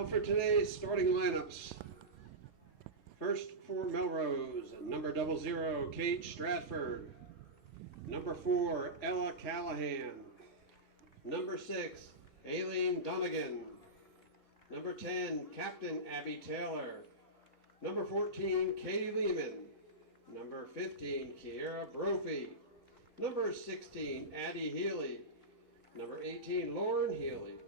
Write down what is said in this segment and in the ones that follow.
Now for today's starting lineups. First for Melrose, number 00, Kate Stratford. Number 4, Ella Callahan. Number 6, Aileen Donegan. Number 10, Captain Abby Taylor. Number 14, Katie Lehman. Number 15, Kiera Brophy. Number 16, Addie Healy. Number 18, Lauren Healy.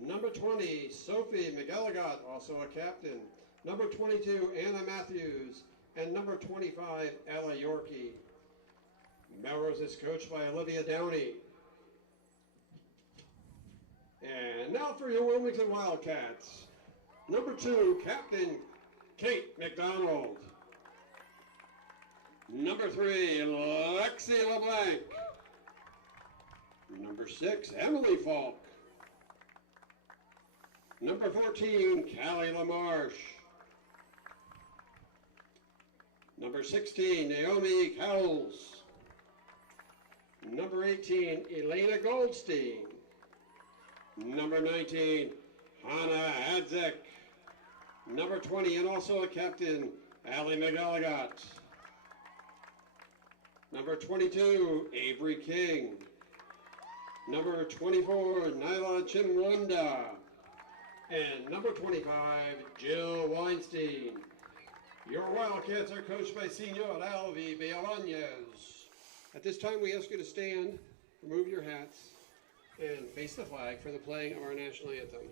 Number 20, Sophie McElligott, also a captain. Number 22, Anna Matthews. And number 25, Ella Yorkie. Melrose is coached by Olivia Downey. And now for your Wilmington Wildcats. Number 2, Captain Kate McDonald. Number 3, Lexi LeBlanc. Number 6, Emily Falk. Number 14, Callie LaMarche. Number 16, Naomi Cowles. Number 18, Elena Goldstein. Number 19, Hannah Hadzek. Number 20, and also a captain, Allie McElligott. Number 22, Avery King. Number 24, Nyla Chinwanda. And number 25, Jill Weinstein. Your Wildcats are coached by Senor Alvi Bealañez. At this time, we ask you to stand, remove your hats, and face the flag for the playing of our national anthem.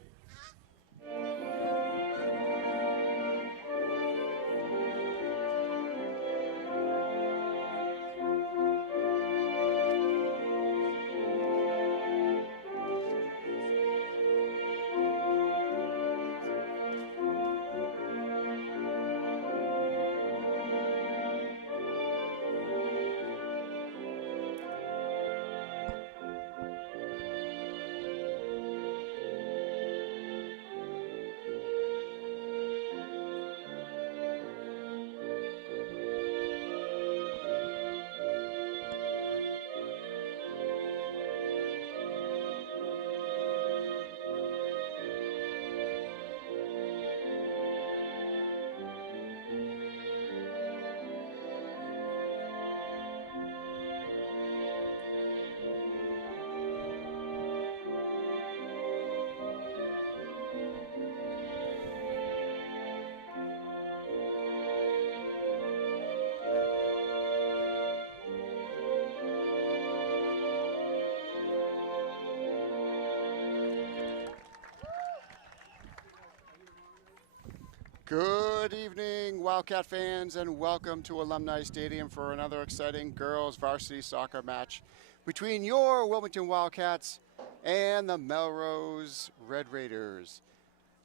Good evening, Wildcat fans, and welcome to Alumni Stadium for another exciting girls varsity soccer match between your Wilmington Wildcats and the Melrose Red Raiders.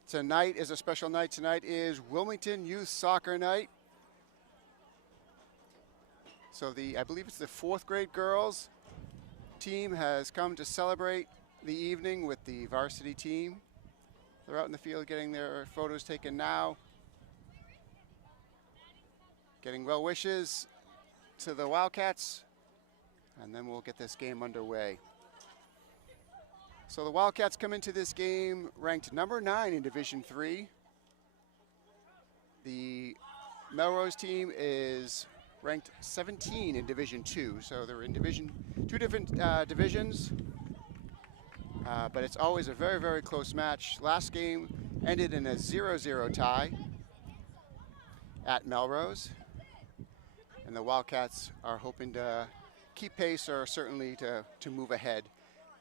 Tonight is a special night. Tonight is Wilmington Youth Soccer Night. So I believe it's the 4th grade girls team has come to celebrate the evening with the varsity team. They're out in the field getting their photos taken now. Getting well wishes to the Wildcats, and then we'll get this game underway. So the Wildcats come into this game ranked number 9 in Division III. The Melrose team is ranked 17 in Division II, so they're in two different divisions, but it's always a very, very close match. Last game ended in a 0-0 tie at Melrose. And the Wildcats are hoping to keep pace or certainly to move ahead.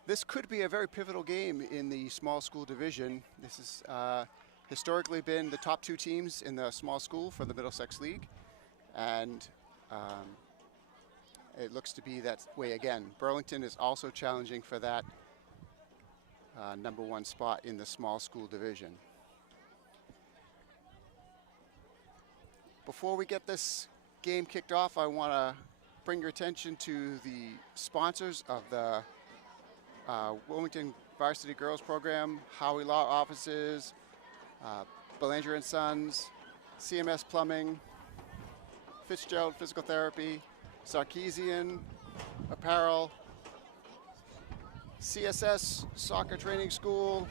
This could be a very pivotal game in the small school division. This has historically been the top 2 teams in the small school for the Middlesex League. And it looks to be that way again. Burlington is also challenging for that number 1 spot in the small school division. Before we get this game kicked off, I want to bring your attention to the sponsors of the Wilmington Varsity Girls Program: Howie Law Offices, Belanger & Sons, CMS Plumbing, Fitzgerald Physical Therapy, Sarkeesian Apparel, CSS Soccer Training School,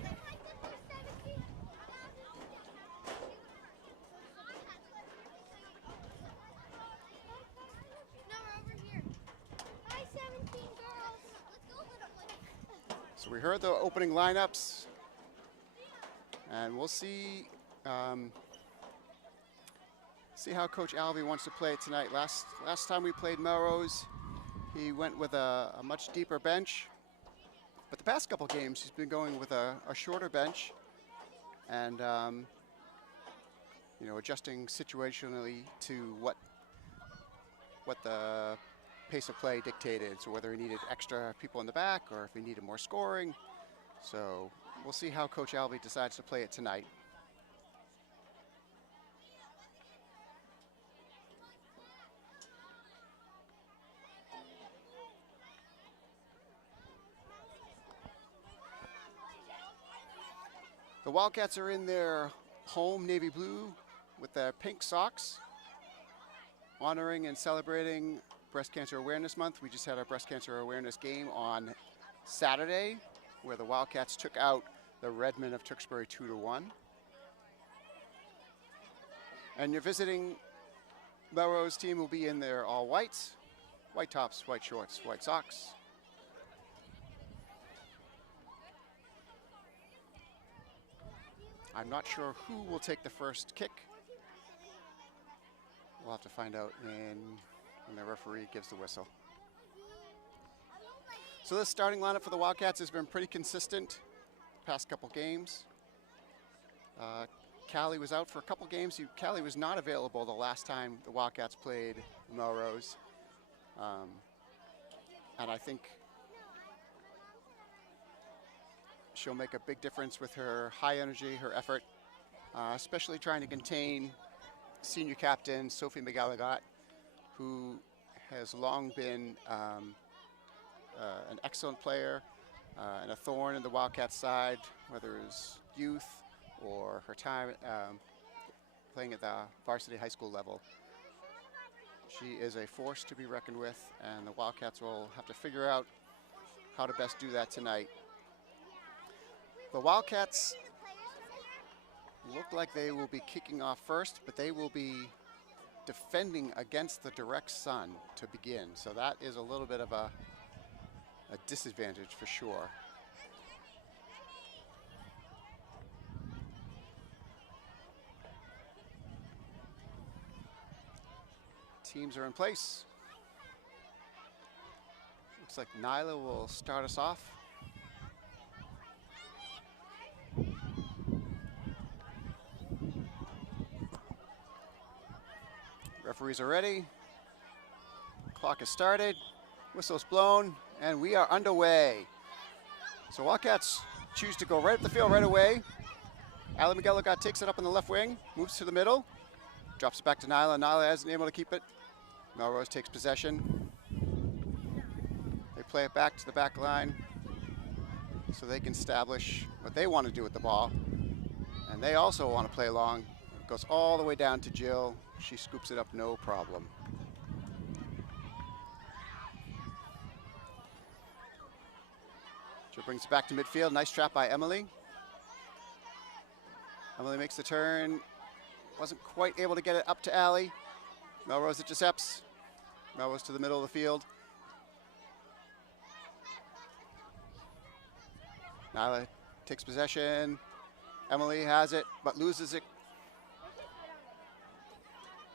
So we heard the opening lineups, and we'll see see how Coach Albee wants to play it tonight. Last time we played Melrose, he went with a much deeper bench, but the past couple games he's been going with a shorter bench, and you know, adjusting situationally to what the pace of play dictated. So whether he needed extra people in the back or if he needed more scoring. So we'll see how Coach Albee decides to play it tonight. The Wildcats are in their home navy blue with their pink socks, honoring and celebrating Breast Cancer Awareness Month. We just had our breast cancer awareness game on Saturday, where the Wildcats took out the Redmen of Tewksbury 2-1. And your visiting Melrose team will be in their all whites, white tops, white shorts, white socks. I'm not sure who will take the first kick. We'll have to find out when the referee gives the whistle. So this starting lineup for the Wildcats has been pretty consistent the past couple games. Callie was out for a couple games. Callie was not available the last time the Wildcats played Melrose. And I think she'll make a big difference with her high energy, her effort, especially trying to contain senior captain Sophie McGalligot, who has long been an excellent player and a thorn in the Wildcats side, whether it's youth or her time playing at the varsity high school level. She is a force to be reckoned with, and the Wildcats will have to figure out how to best do that tonight. The Wildcats look like they will be kicking off first, but they will be defending against the direct sun to begin. So that is a little bit of a disadvantage for sure. Teams are in place. Looks like Nyla will start us off. Referees are ready. Clock has started. Whistle's blown, and we are underway. So Wildcats choose to go right up the field right away. Allie McGillicott takes it up in the left wing, moves to the middle, drops it back to Nyla. Nyla isn't able to keep it. Melrose takes possession. They play it back to the back line so they can establish what they want to do with the ball. And they also want to play along. It goes all the way down to Jill. She scoops it up, no problem. Jill brings it back to midfield. Nice trap by Emily. Emily makes the turn. Wasn't quite able to get it up to Allie. Melrose intercepts. Melrose to the middle of the field. Nyla takes possession. Emily has it, but loses it.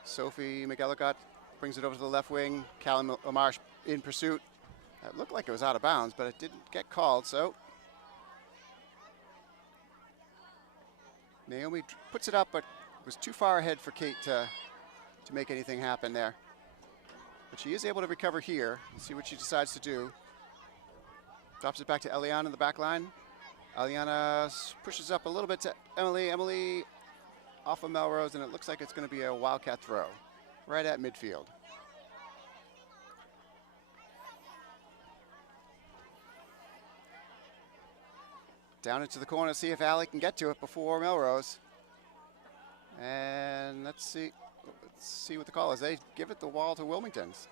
Sophie McGillicott brings it over to the left wing. Callum Lamarche in pursuit. It looked like it was out of bounds, but it didn't get called, so. Naomi puts it up, but was too far ahead for Kate to make anything happen there. But she is able to recover here. Let's see what she decides to do. Drops it back to Eliana in the back line. Eliana pushes up a little bit to Emily. Emily off of Melrose, and it looks like it's going to be a Wildcat throw right at midfield. Down into the corner, see if Allie can get to it before Melrose. And let's see what the call is. They give it the wall to Wilmington's.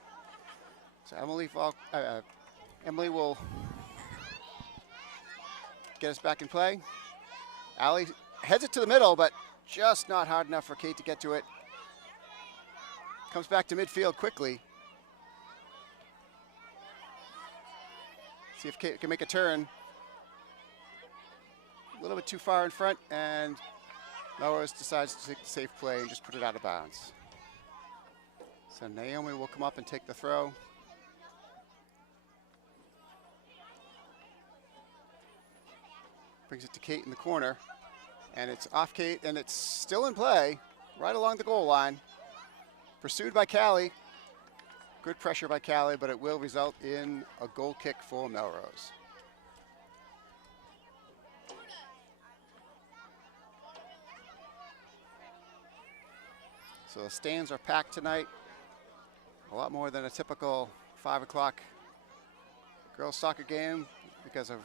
So Emily will get us back in play. Allie heads it to the middle, but just not hard enough for Kate to get to it. Comes back to midfield quickly. See if Kate can make a turn. a little bit too far in front, and Melrose decides to take the safe play and just put it out of bounds. So Naomi will come up and take the throw. Brings it to Kate in the corner, and it's off Kate, and it's still in play right along the goal line. Pursued by Callie. Good pressure by Callie, but it will result in a goal kick for Melrose. So the stands are packed tonight. A lot more than a typical 5 o'clock girls soccer game because of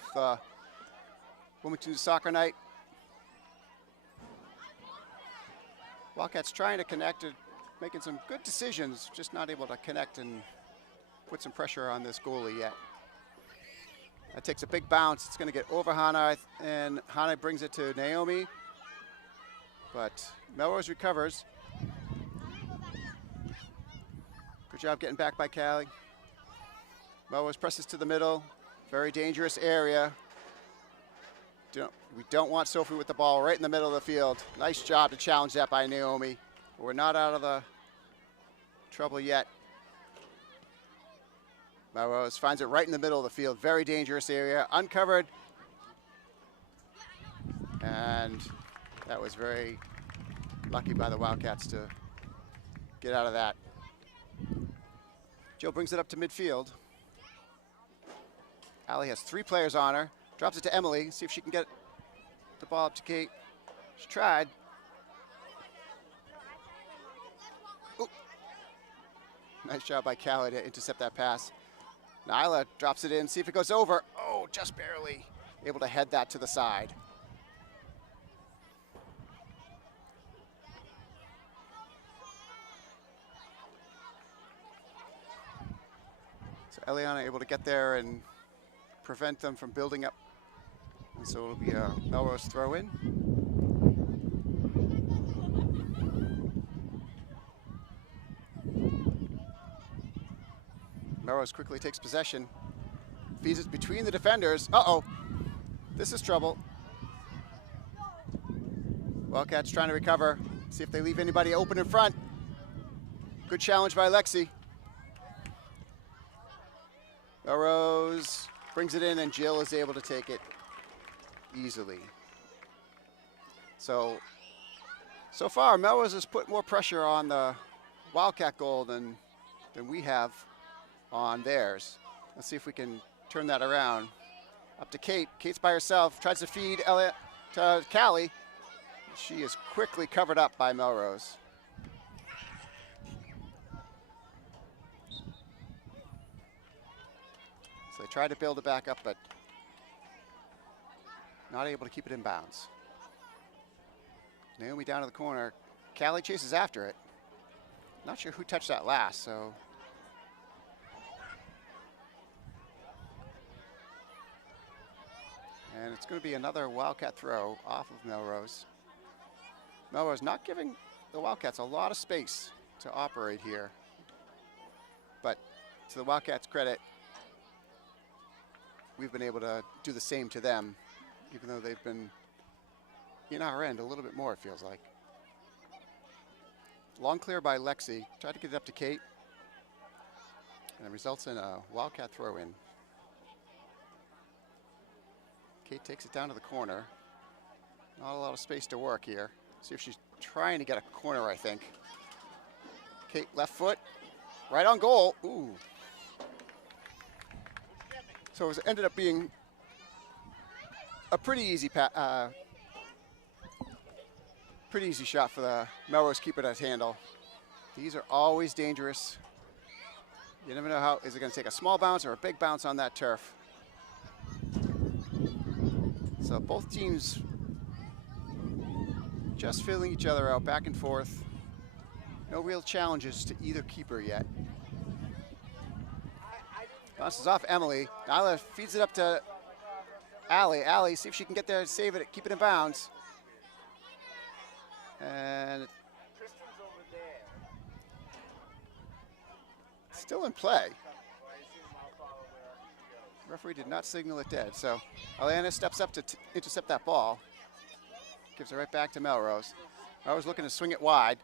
Wilmington Youth Soccer Night. Wildcats trying to connect and making some good decisions, just not able to connect and put some pressure on this goalie yet. That takes a big bounce. It's going to get over Hannah, and Hannah brings it to Naomi. But Melrose recovers. Good job getting back by Callie. Melrose presses to the middle. Very dangerous area. We don't want Sophie with the ball right in the middle of the field. Nice job to challenge that by Naomi. We're not out of the trouble yet. Melrose finds it right in the middle of the field. Very dangerous area. Uncovered. And that was very lucky by the Wildcats to get out of that. Jill brings it up to midfield. Allie has 3 players on her. Drops it to Emily. See if she can get the ball up to Kate. She tried. Ooh. Nice job by Callie to intercept that pass. Nyla drops it in. See if it goes over. Oh, just barely able to head that to the side. So Eliana able to get there and prevent them from building up. And so it'll be a Melrose throw in. Melrose quickly takes possession. Feeds it between the defenders. Uh-oh. This is trouble. Wildcats trying to recover. See if they leave anybody open in front. Good challenge by Lexi. Melrose brings it in, and Jill is able to take it easily. So far, Melrose has put more pressure on the Wildcat goal than we have on theirs. Let's see if we can turn that around. Up to Kate. Kate's by herself. Tries to feed Elliot to Callie. She is quickly covered up by Melrose. So they try to build it back up, but not able to keep it in bounds. Naomi down to the corner. Callie chases after it. Not sure who touched that last, so. And it's going to be another Wildcat throw off of Melrose. Melrose not giving the Wildcats a lot of space to operate here. But to the Wildcats' credit, we've been able to do the same to them, even though they've been in our end a little bit more, it feels like. Long clear by Lexi. Tried to get it up to Kate. And it results in a Wildcat throw in. Kate takes it down to the corner. Not a lot of space to work here. See if she's trying to get a corner, I think. Kate, left foot, right on goal. Ooh. So it ended up being a pretty easy shot for the Melrose keeper to handle. These are always dangerous. You never know how, is it going to take a small bounce or a big bounce on that turf? So both teams just filling each other out back and forth. No real challenges to either keeper yet. Bounces off Emily. Nyla feeds it up to Allie. Allie, see if she can get there, save it, keep it in bounds. And still in play. Referee did not signal it dead, so Atlanta steps up to intercept that ball. Gives it right back to Melrose. Melrose looking to swing it wide.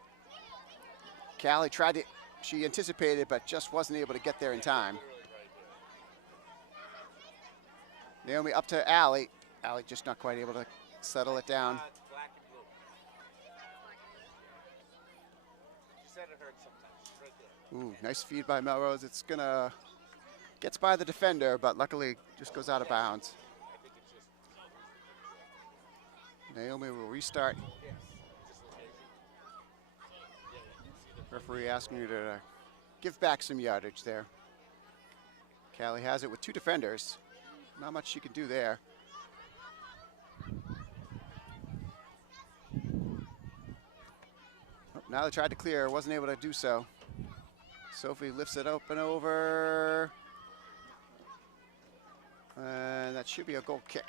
Callie tried to, she anticipated, but just wasn't able to get there in time. Naomi up to Allie. Allie just not quite able to settle it down. Ooh, nice feed by Melrose. It's gonna, gets by the defender, but luckily just goes out of bounds. Naomi will restart. Referee asking you to give back some yardage there. Callie has it with 2 defenders. Not much she can do there. Oh, now they tried to clear, wasn't able to do so. Sophie lifts it up and over. And that should be a goal kick.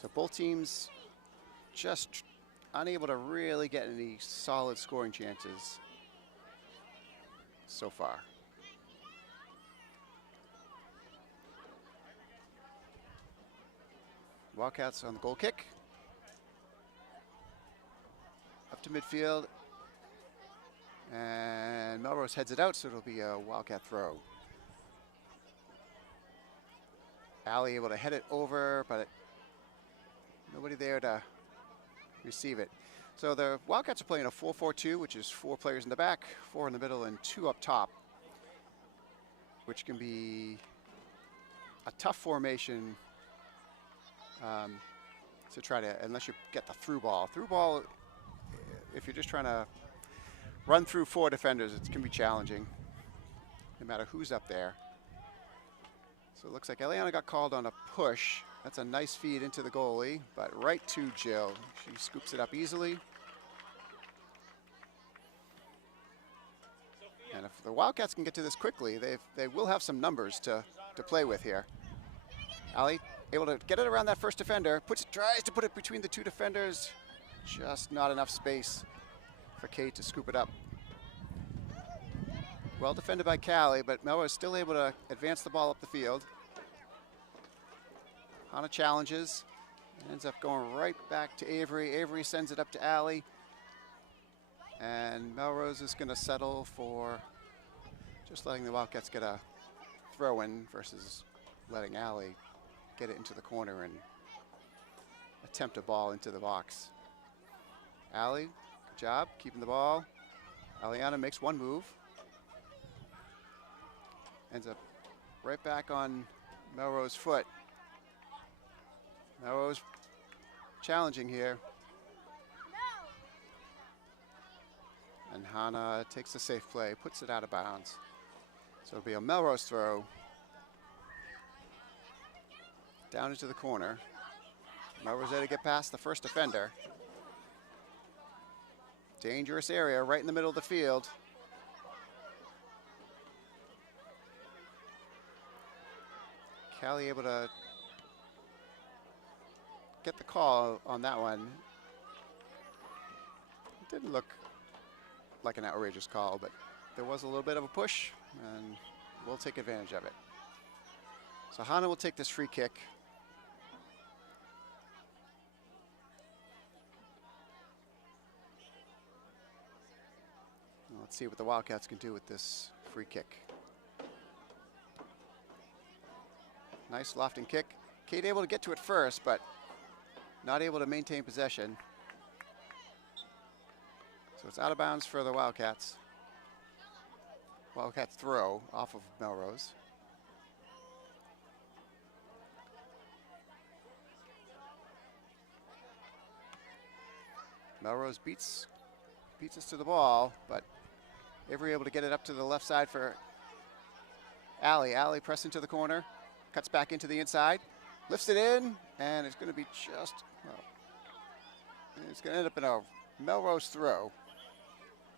So both teams just unable to really get any solid scoring chances so far. Wildcats on the goal kick. Up to midfield. And Melrose heads it out, so it'll be a Wildcat throw. Allie able to head it over, but nobody there to receive it. So the Wildcats are playing a 4-4-2, which is 4 players in the back, 4 in the middle, and 2 up top, which can be a tough formation to try to, unless you get the through ball. Through ball, if you're just trying to run through 4 defenders, it can be challenging, no matter who's up there. So it looks like Eliana got called on a push. That's a nice feed into the goalie, but right to Jill. She scoops it up easily. And if the Wildcats can get to this quickly, they will have some numbers to play with here. Allie able to get it around that first defender, tries to put it between the 2 defenders. Just not enough space for Kate to scoop it up. Well defended by Callie, but Melrose still able to advance the ball up the field. Hannah challenges, ends up going right back to Avery. Avery sends it up to Allie. And Melrose is gonna settle for just letting the Wildcats get a throw in versus letting Allie get it into the corner and attempt a ball into the box. Allie, good job, keeping the ball. Aliana makes one move. Ends up right back on Melrose foot. Melrose challenging here. And Hannah takes the safe play, puts it out of bounds. So it'll be a Melrose throw. Down into the corner. Melrose there to get past the first defender. Dangerous area right in the middle of the field. Callie able to get the call on that one. It didn't look like an outrageous call, but there was a little bit of a push, and we'll take advantage of it. So Hannah will take this free kick. Let's see what the Wildcats can do with this free kick. Nice lofting kick. Kate able to get to it first, but not able to maintain possession. So it's out of bounds for the Wildcats. Wildcats throw off of Melrose. Melrose beats us to the ball, but Avery able to get it up to the left side for Allie. Allie pressing to the corner, cuts back into the inside, lifts it in, and it's going to be just, well, it's going to end up in a Melrose throw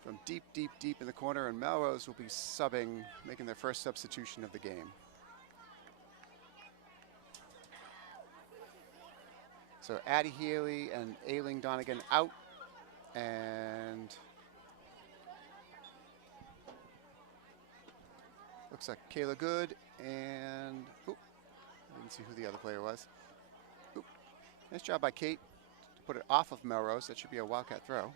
from deep, deep, deep in the corner, and Melrose will be subbing, making their first substitution of the game. So Addie Healy and Ailing Donegan out, and looks like Kayla Good and I didn't see who the other player was. Nice job by Kate to put it off of Melrose. That should be a Wildcat throw.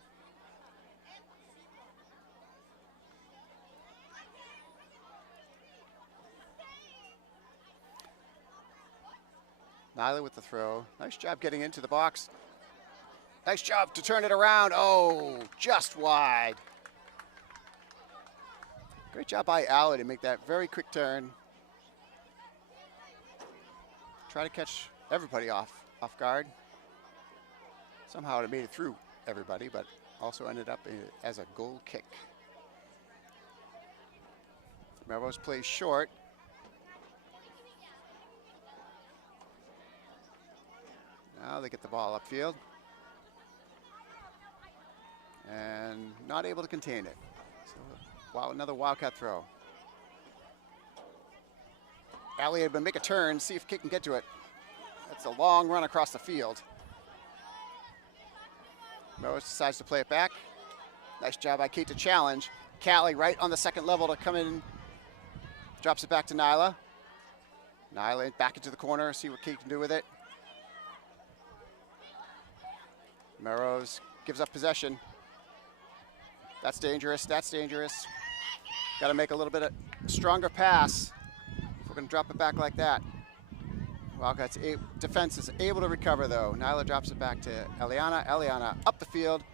Nyla with the throw. Nice job getting into the box. Nice job to turn it around. Oh, just wide. Great job by Allie to make that very quick turn. Try to catch everybody off guard. Somehow it made it through everybody, but also ended up as a goal kick. Melrose plays short. Now they get the ball upfield. And not able to contain it. So, wow, another Wildcat throw. Allie had to make a turn, see if Kate can get to it. That's a long run across the field. Melrose decides to play it back. Nice job by Kate to challenge. Callie right on the second level to come in. Drops it back to Nyla. Nyla back into the corner, see what Kate can do with it. Melrose gives up possession. That's dangerous, that's dangerous. Got to make a little bit of stronger pass if we're going to drop it back like that. Wildcats defense is able to recover though. Nyla drops it back to Eliana. Eliana up the field.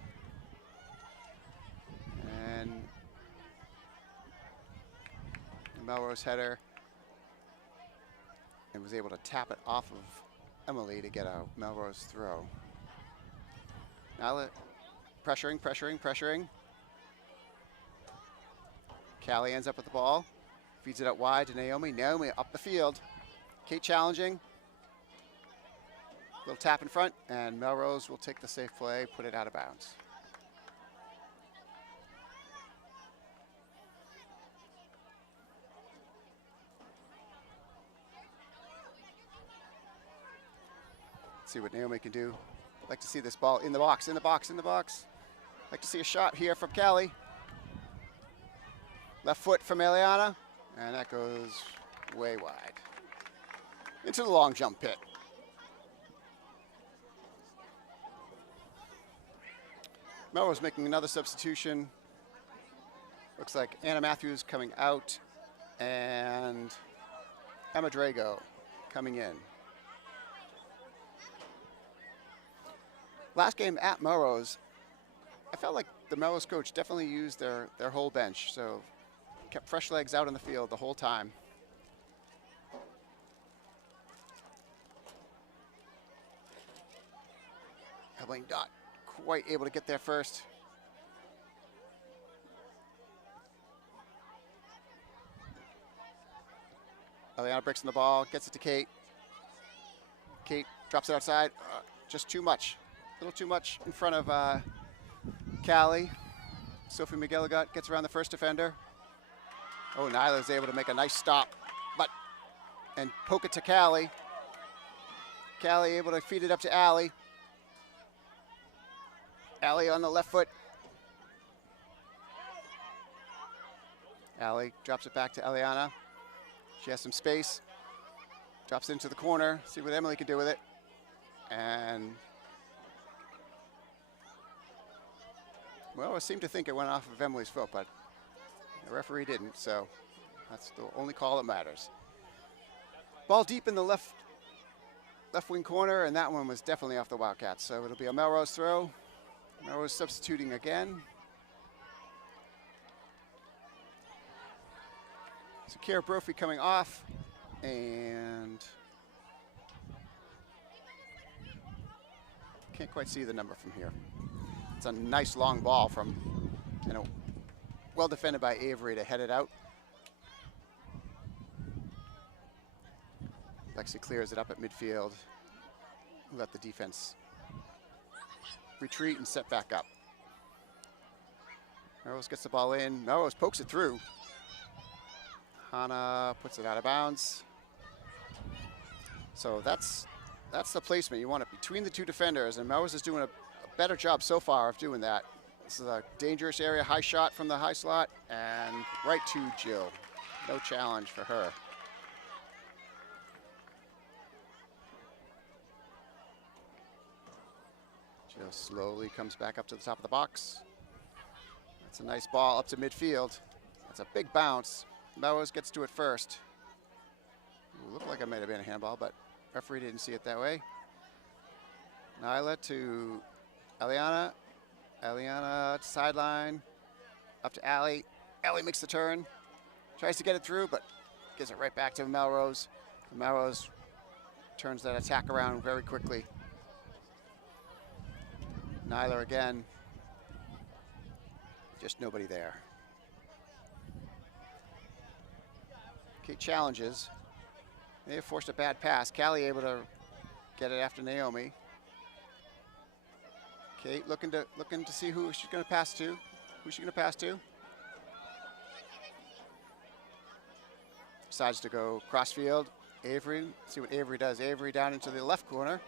And the Melrose header. And was able to tap it off of Emily to get a Melrose throw. Nyla pressuring, pressuring, pressuring. Callie ends up with the ball. Feeds it out wide to Naomi. Naomi up the field. Kate challenging. Little tap in front, and Melrose will take the safe play, put it out of bounds. Let's see what Naomi can do. I'd like to see this ball in the box, in the box, in the box. I'd like to see a shot here from Callie. Left foot from Eliana, and that goes way wide. Into the long jump pit. Melrose making another substitution. Looks like Anna Matthews coming out and Emma Drago coming in. Last game at Melrose, I felt like the Melrose coach definitely used their whole bench, so kept fresh legs out on the field the whole time. Evelyn not quite able to get there first. Eliana breaks in the ball, gets it to Kate. Kate drops it outside. Just too much. A little too much in front of Callie. Sophie McGilligot gets around the first defender. Oh, Nyla's able to make a nice stop, and poke it to Callie. Callie able to feed it up to Allie. Allie on the left foot. Allie drops it back to Eliana. She has some space. Drops it into the corner. See what Emily can do with it. And well, I seem to think it went off of Emily's foot, but the referee didn't, so that's the only call that matters. Ball deep in the left wing corner, and that one was definitely off the Wildcats, so it'll be a Melrose throw. Melrose substituting again. So Kira Brophy coming off, and can't quite see the number from here. It's a nice long ball from, well defended by Avery to head it out. Lexi clears it up at midfield. Let the defense retreat and set back up. Melrose gets the ball in. Melrose pokes it through. Hannah puts it out of bounds. So that's That's the placement. You want it between the two defenders, and Melrose is doing a better job so far of doing that. This is a dangerous area, high shot from the high slot, and right to Jill. No challenge for her. Jill slowly comes back up to the top of the box. That's a nice ball up to midfield. That's a big bounce. Melrose gets to it first. Ooh, looked like it might have been a handball, but referee didn't see it that way. Nyla to Eliana. Eliana sideline. Up to Allie. Allie makes the turn. Tries to get it through, but gives it right back to Melrose. Melrose turns that attack around very quickly. Nyla again. Just nobody there. Kate challenges. They have forced a bad pass. Callie able to get it after Naomi. Kate looking to see who she's going to pass to. Who's she going to pass to? Decides to go crossfield. Avery. See what Avery does. Avery down into the left corner.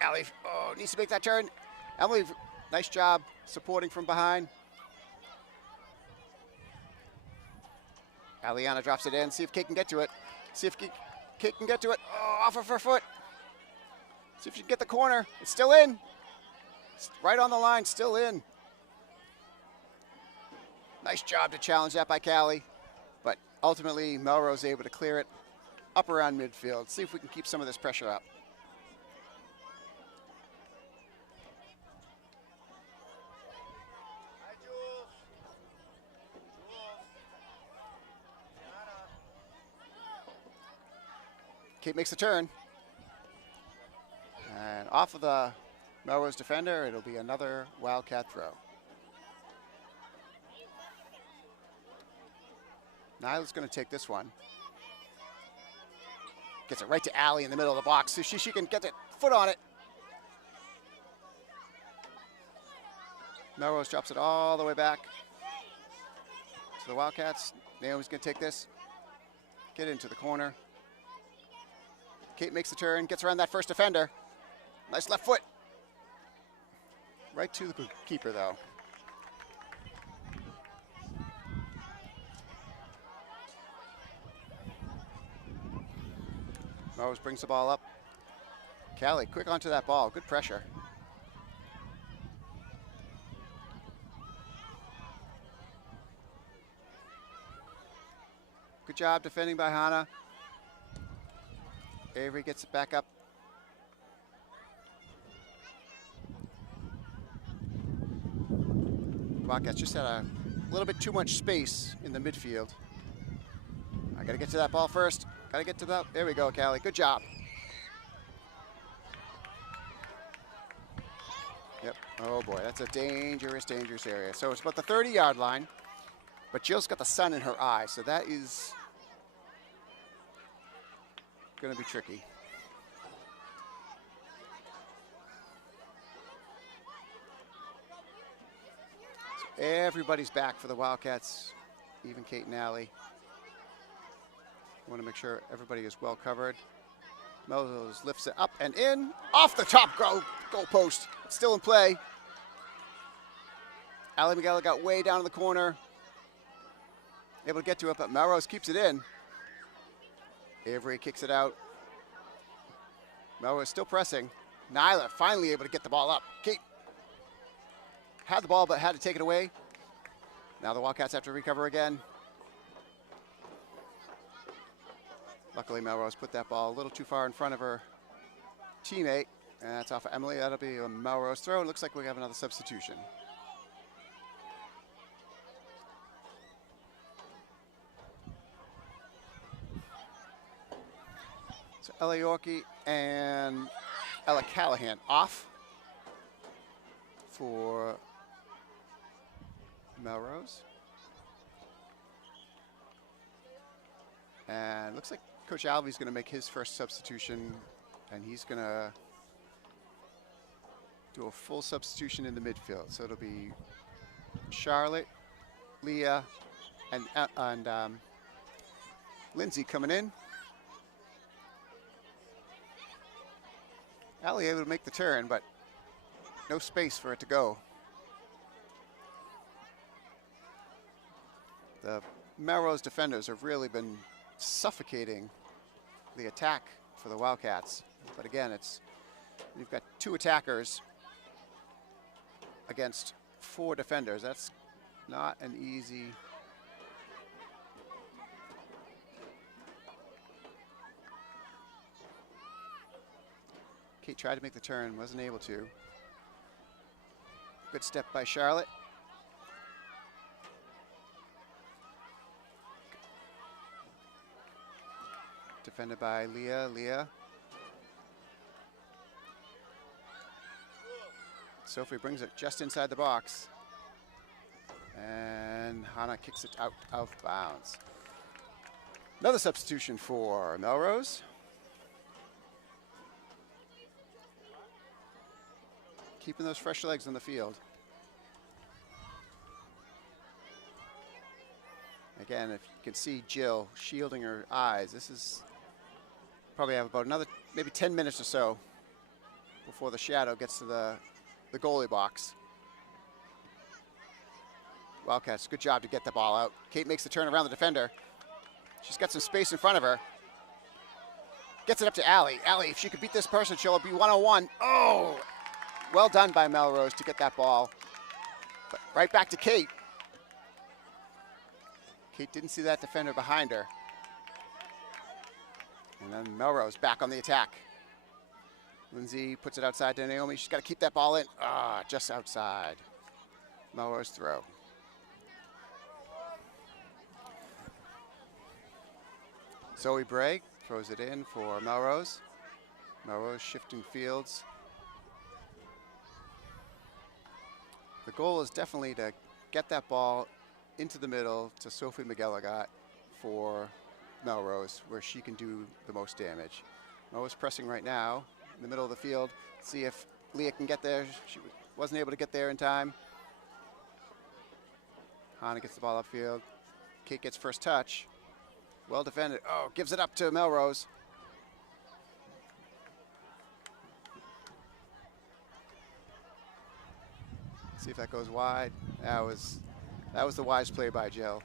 Allie needs to make that turn. Emily, nice job supporting from behind. Aliana drops it in. See if Kate can get to it. See if Kate can get to it. Oh, off of her foot. See if she can get the corner. It's still in. It's right on the line, still in. Nice job to challenge that by Callie. But ultimately, Melrose able to clear it up around midfield. See if we can keep some of this pressure up. Kate makes the turn. And off of the Melrose defender, it'll be another Wildcat throw. Nyla's going to take this one. Gets it right to Allie in the middle of the box. So she can get the foot on it. Melrose drops it all the way back to the Wildcats. Naomi's going to take this. Get into the corner. Kate makes the turn, gets around that first defender. Nice left foot. Right to the keeper, though. Melrose brings the ball up. Callie, quick onto that ball. Good pressure. Good job defending by Hannah. Avery gets it back up. Wildcats just had a little bit too much space in the midfield. I gotta get to that ball first. Gotta get to that. There we go, Callie. Good job. Yep. Oh boy, that's a dangerous, dangerous area. So it's about the 30-yard line, but Jill's got the sun in her eye, so that is going to be tricky. So everybody's back for the Wildcats, even Kate and Allie. Want to make sure everybody is well covered. Melrose lifts it up and in, off the top goal post. It's still in play. Allie McGillis got way down in the corner. Able to get to it, but Melrose keeps it in. Avery kicks it out. Melrose still pressing. Nyla finally able to get the ball up. Kate had the ball but had to take it away. Now the Wildcats have to recover again. Luckily Melrose put that ball a little too far in front of her teammate. And that's off of Emily. That'll be a Melrose throw. It looks like we have another substitution. So Ella Yorkie and Ella Callahan off for Melrose. And looks like Coach Alvey's going to make his first substitution, and he's going to do a full substitution in the midfield. So it'll be Charlotte, Leah, and Lindsay coming in. Allie able to make the turn, but no space for it to go. The Melrose defenders have really been suffocating the attack for the Wildcats. But again, you've got 2 attackers against 4 defenders. That's not an easy. Kate tried to make the turn, wasn't able to. Good step by Charlotte. Defended by Leah. Sophie brings it just inside the box. And Hannah kicks it out of bounds. Another substitution for Melrose. Keeping those fresh legs on the field. Again, if you can see Jill shielding her eyes, this is probably have about another maybe 10 minutes or so before the shadow gets to the goalie box. Wildcats, good job to get the ball out. Kate makes the turn around the defender. She's got some space in front of her. Gets it up to Allie. Allie, if she could beat this person, she'll be 1-on-1. Oh! Well done by Melrose to get that ball. But right back to Kate. Kate didn't see that defender behind her. And then Melrose back on the attack. Lindsay puts it outside to Naomi. She's got to keep that ball in. Just outside. Melrose throw. Zoe Bray throws it in for Melrose. Melrose shifting fields. The goal is definitely to get that ball into the middle to Sophie McGilligot for Melrose, where she can do the most damage. Melrose pressing right now in the middle of the field. See if Leah can get there. She wasn't able to get there in time. Hannah gets the ball upfield. Kate gets first touch. Well defended. Oh, gives it up to Melrose. See if that goes wide. That was the wise play by Jill,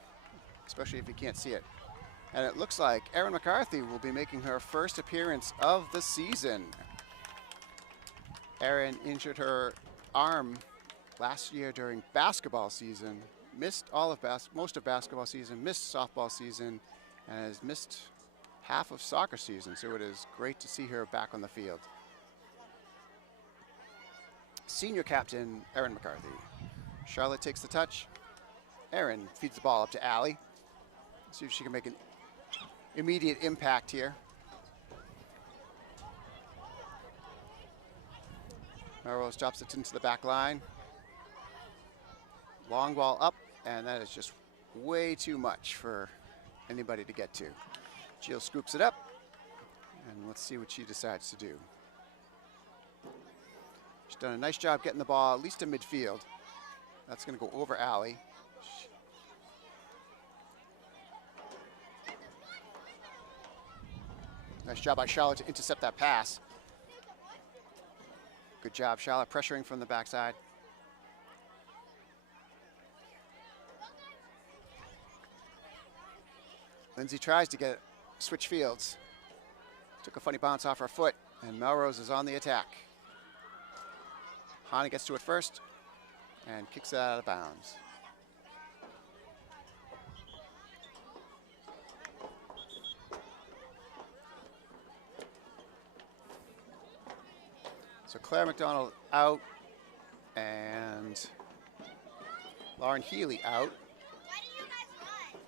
especially if you can't see it. And it looks like Erin McCarthy will be making her first appearance of the season. Erin injured her arm last year during basketball season, missed most of basketball season, missed softball season, and has missed half of soccer season. So it is great to see her back on the field. Senior captain Erin McCarthy. Charlotte takes the touch. Erin feeds the ball up to Allie. See if she can make an immediate impact here. Melrose drops it into the back line. Long ball up, and that is just way too much for anybody to get to. Jill scoops it up, and let's see what she decides to do. She's done a nice job getting the ball at least to midfield. That's going to go over Allie. Nice job by Charlotte to intercept that pass. Good job, Charlotte, pressuring from the backside. Lindsay tries to get switch fields. Took a funny bounce off her foot, and Melrose is on the attack. Hannah gets to it first and kicks it out of bounds. So Claire McDonald out and Lauren Healy out. Why do you guys run?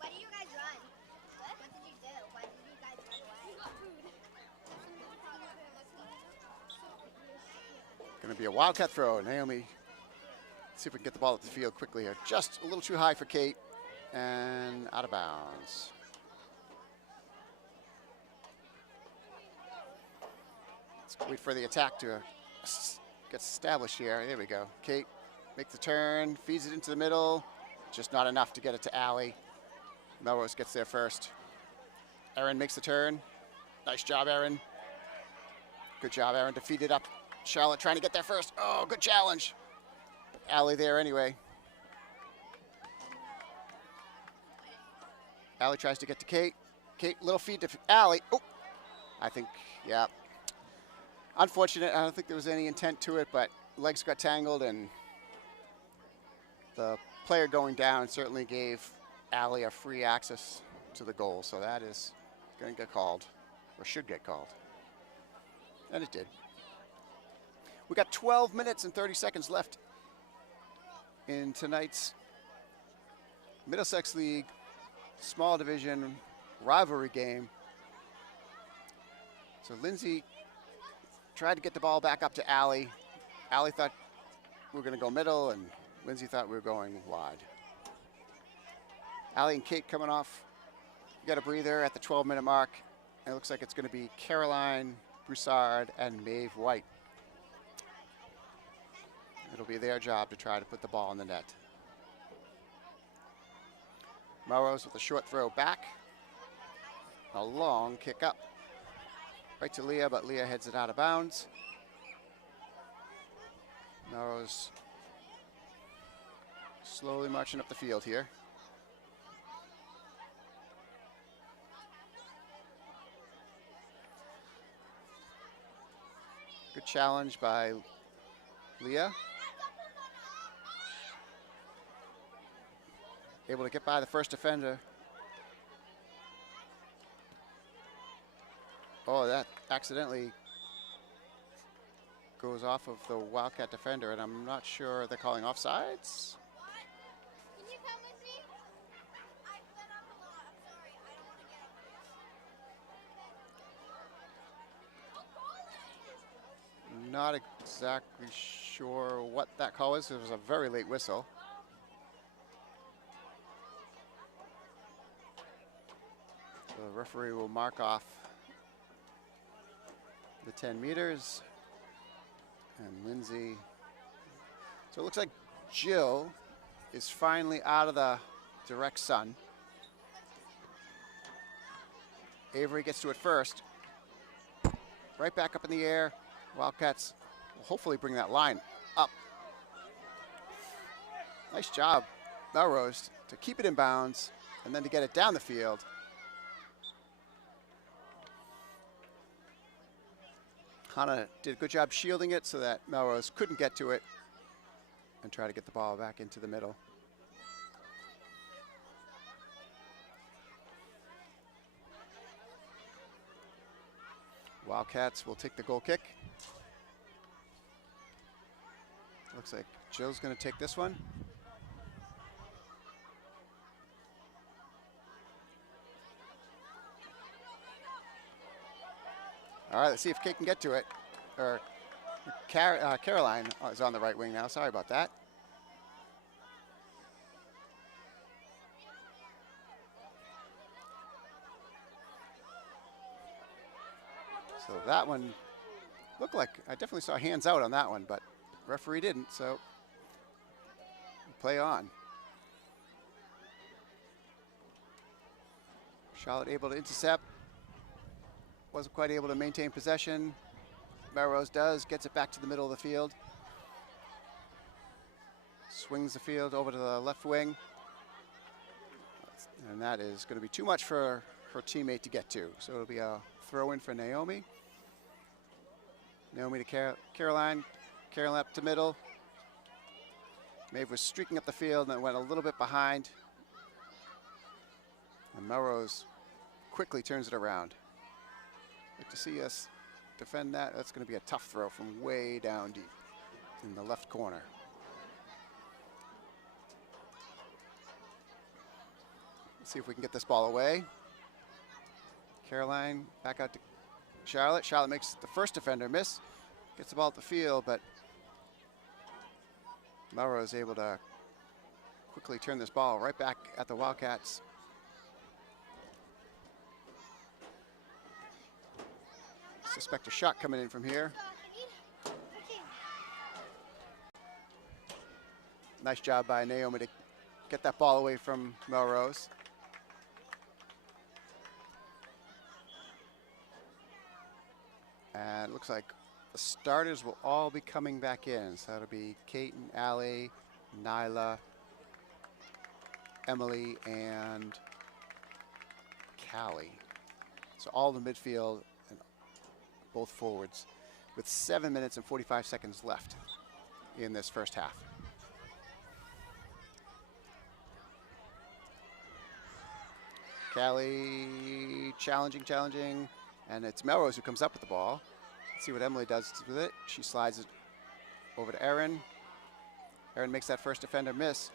Why do you guys run? What did you do? Why did you guys run away? We got food. Going to be a Wildcat throw. Naomi, see if we can get the ball up the field quickly here. Just a little too high for Kate and out of bounds. Let's wait for the attack to get established here. There we go. Kate makes the turn, feeds it into the middle. Just not enough to get it to Allie. Melrose gets there first. Erin makes the turn. Nice job, Erin. Good job, Aaron, to feed it up. Charlotte trying to get there first. Oh, good challenge. Allie there anyway. Allie tries to get to Kate. Kate, little feed to Allie. Oh, I think, yeah. Unfortunate, I don't think there was any intent to it, but legs got tangled, and the player going down certainly gave Allie a free access to the goal, so that is going to get called, or should get called. And it did. We got 12 minutes and 30 seconds left in tonight's Middlesex League small division rivalry game. So Lindsay tried to get the ball back up to Allie. Allie thought we were going to go middle, and Lindsay thought we were going wide. Allie and Kate coming off. You got a breather at the 12-minute mark. And it looks like it's going to be Caroline Broussard and Maeve White. It'll be their job to try to put the ball in the net. Melrose with a short throw back. A long kick up. Right to Leah, but Leah heads it out of bounds. Melrose slowly marching up the field here. Good challenge by Leah. Able to get by the first defender. Oh, that accidentally goes off of the Wildcat defender, and I'm not sure they're calling offsides. Can you come with me? I've been up a lot. I'm sorry. I don't want to get up here. Not exactly sure what that call is. It was a very late whistle. So the referee will mark off the 10 meters. And Lindsay. So it looks like Jill is finally out of the direct sun. Avery gets to it first. Right back up in the air. Wildcats will hopefully bring that line up. Nice job, Melrose, to keep it in bounds and then to get it down the field. Hannah did a good job shielding it so that Melrose couldn't get to it and try to get the ball back into the middle. Wildcats will take the goal kick. Looks like Jill's going to take this one. All right, let's see if Kate can get to it. Or Caroline is on the right wing now. Sorry about that. So that one looked like, I definitely saw hands out on that one, but referee didn't, so play on. Charlotte able to intercept. Wasn't quite able to maintain possession. Melrose does, gets it back to the middle of the field. Swings the field over to the left wing. And that is going to be too much for her teammate to get to. So it'll be a throw in for Naomi. Naomi to Caroline. Caroline up to middle. Maeve was streaking up the field and went a little bit behind. And Melrose quickly turns it around. Like to see us defend that. That's going to be a tough throw from way down deep in the left corner. Let's see if we can get this ball away. Caroline back out to Charlotte. Charlotte makes the first defender miss. Gets the ball at the field, but Melrose able to quickly turn this ball right back at the Wildcats. Suspect a shot coming in from here. Nice job by Naomi to get that ball away from Melrose. And it looks like the starters will all be coming back in. So that'll be Kate and Allie, Nyla, Emily, and Callie. So all the midfield and both forwards with 7 minutes and 45 seconds left in this first half. Callie challenging, and it's Melrose who comes up with the ball. Let's see what Emily does with it. She slides it over to Erin. Erin makes that first defender miss.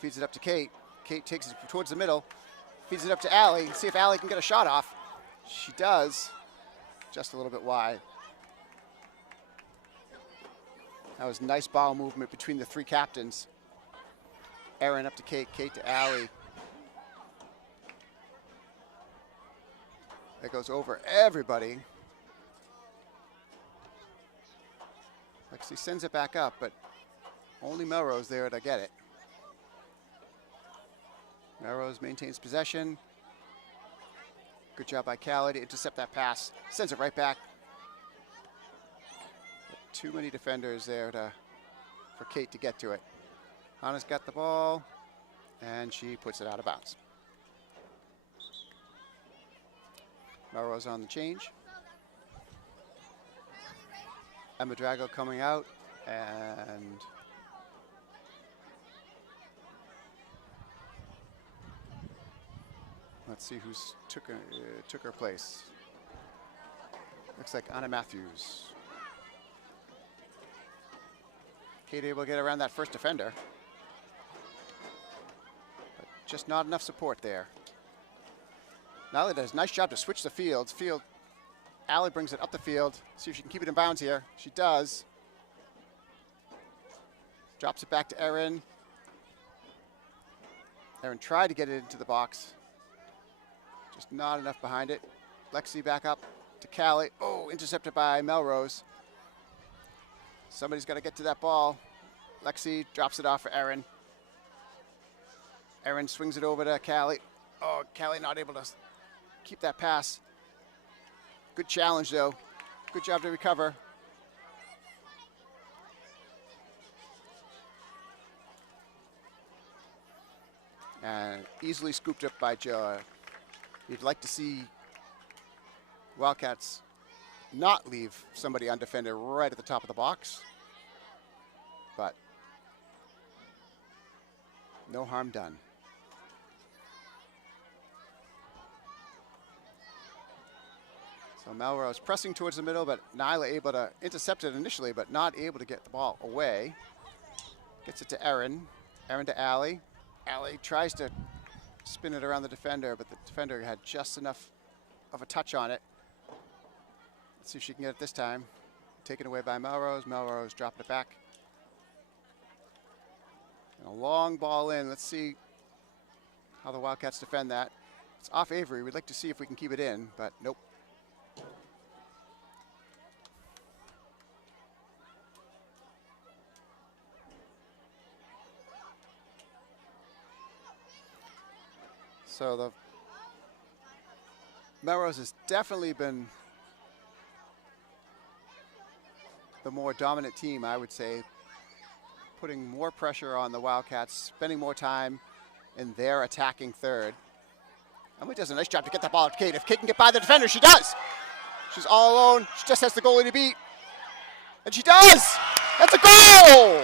Feeds it up to Kate. Kate takes it towards the middle. Feeds it up to Allie. See if Allie can get a shot off. She does. Just a little bit wide. That was nice ball movement between the three captains. Erin up to Kate. Kate to Allie. That goes over everybody. Lexi sends it back up, but only Melrose there to get it. Melrose maintains possession. Good job by Callie to intercept that pass. Sends it right back. Too many defenders there for Kate to get to it. Hannah's got the ball, and she puts it out of bounds. Melrose on the change. Emma Drago coming out, and let's see who's took her place. Looks like Anna Matthews. Kate able to get around that first defender, but just not enough support there. Nyla does a nice job to switch the fields. Allie brings it up the field. See if she can keep it in bounds here. She does. Drops it back to Erin. Erin tried to get it into the box. Just not enough behind it. Lexi back up to Callie. Oh, intercepted by Melrose. Somebody's got to get to that ball. Lexi drops it off for Erin. Erin swings it over to Callie. Oh, Callie not able to keep that pass. Good challenge, though. Good job to recover. And easily scooped up by Joe. You'd like to see Wildcats not leave somebody undefended right at the top of the box, but no harm done. So Melrose pressing towards the middle, but Nyla able to intercept it initially, but not able to get the ball away. Gets it to Erin. Erin to Allie. Allie tries to spin it around the defender, but the defender had just enough of a touch on it. Let's see if she can get it this time. Taken away by Melrose. Melrose dropping it back. And a long ball in. Let's see how the Wildcats defend that. It's off Avery. We'd like to see if we can keep it in, but nope. So the Melrose has definitely been the more dominant team, I would say, putting more pressure on the Wildcats, spending more time in their attacking third. Emily does a nice job to get that ball to Kate. If Kate can get by the defender, she does. She's all alone. She just has the goalie to beat. And she does! That's a goal!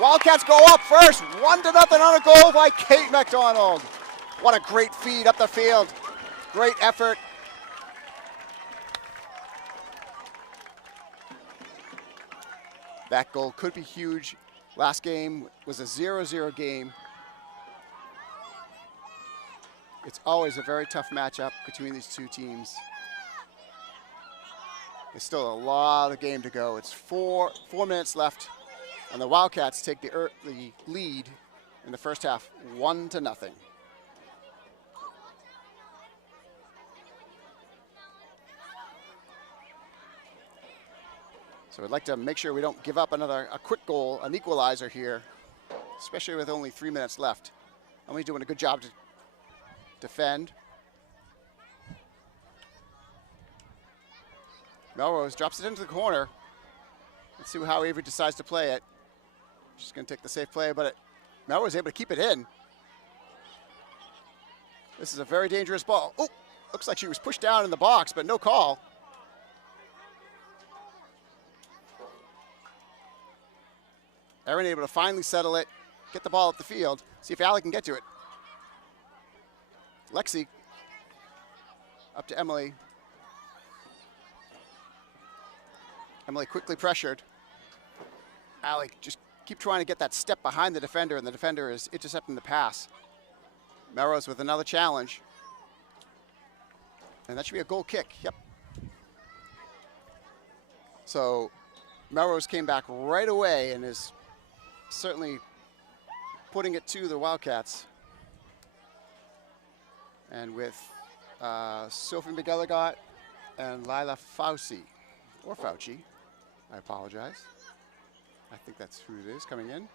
Wildcats go up first, 1-0 on a goal by Kate McDonald. What a great feed up the field. Great effort. That goal could be huge. Last game was a 0-0 game. It's always a very tough matchup between these two teams. There's still a lot of game to go. It's 4 minutes left, and the Wildcats take the lead in the first half, 1-0. So we'd like to make sure we don't give up a quick goal, an equalizer here, especially with only 3 minutes left. Emily's doing a good job to defend. Melrose drops it into the corner. Let's see how Avery decides to play it. She's going to take the safe play, but Melrose is able to keep it in. This is a very dangerous ball. Oh, looks like she was pushed down in the box, but no call. Erin able to finally settle it, get the ball up the field, see if Allie can get to it. Lexi up to Emily. Emily quickly pressured. Allie just keep trying to get that step behind the defender, and the defender is intercepting the pass. Melrose with another challenge. And that should be a goal kick, yep. So Melrose came back right away and is certainly putting it to the Wildcats. And with Sophie McGilligot and Lila Fauci, or Fauci, I apologize. I think that's who it is coming in.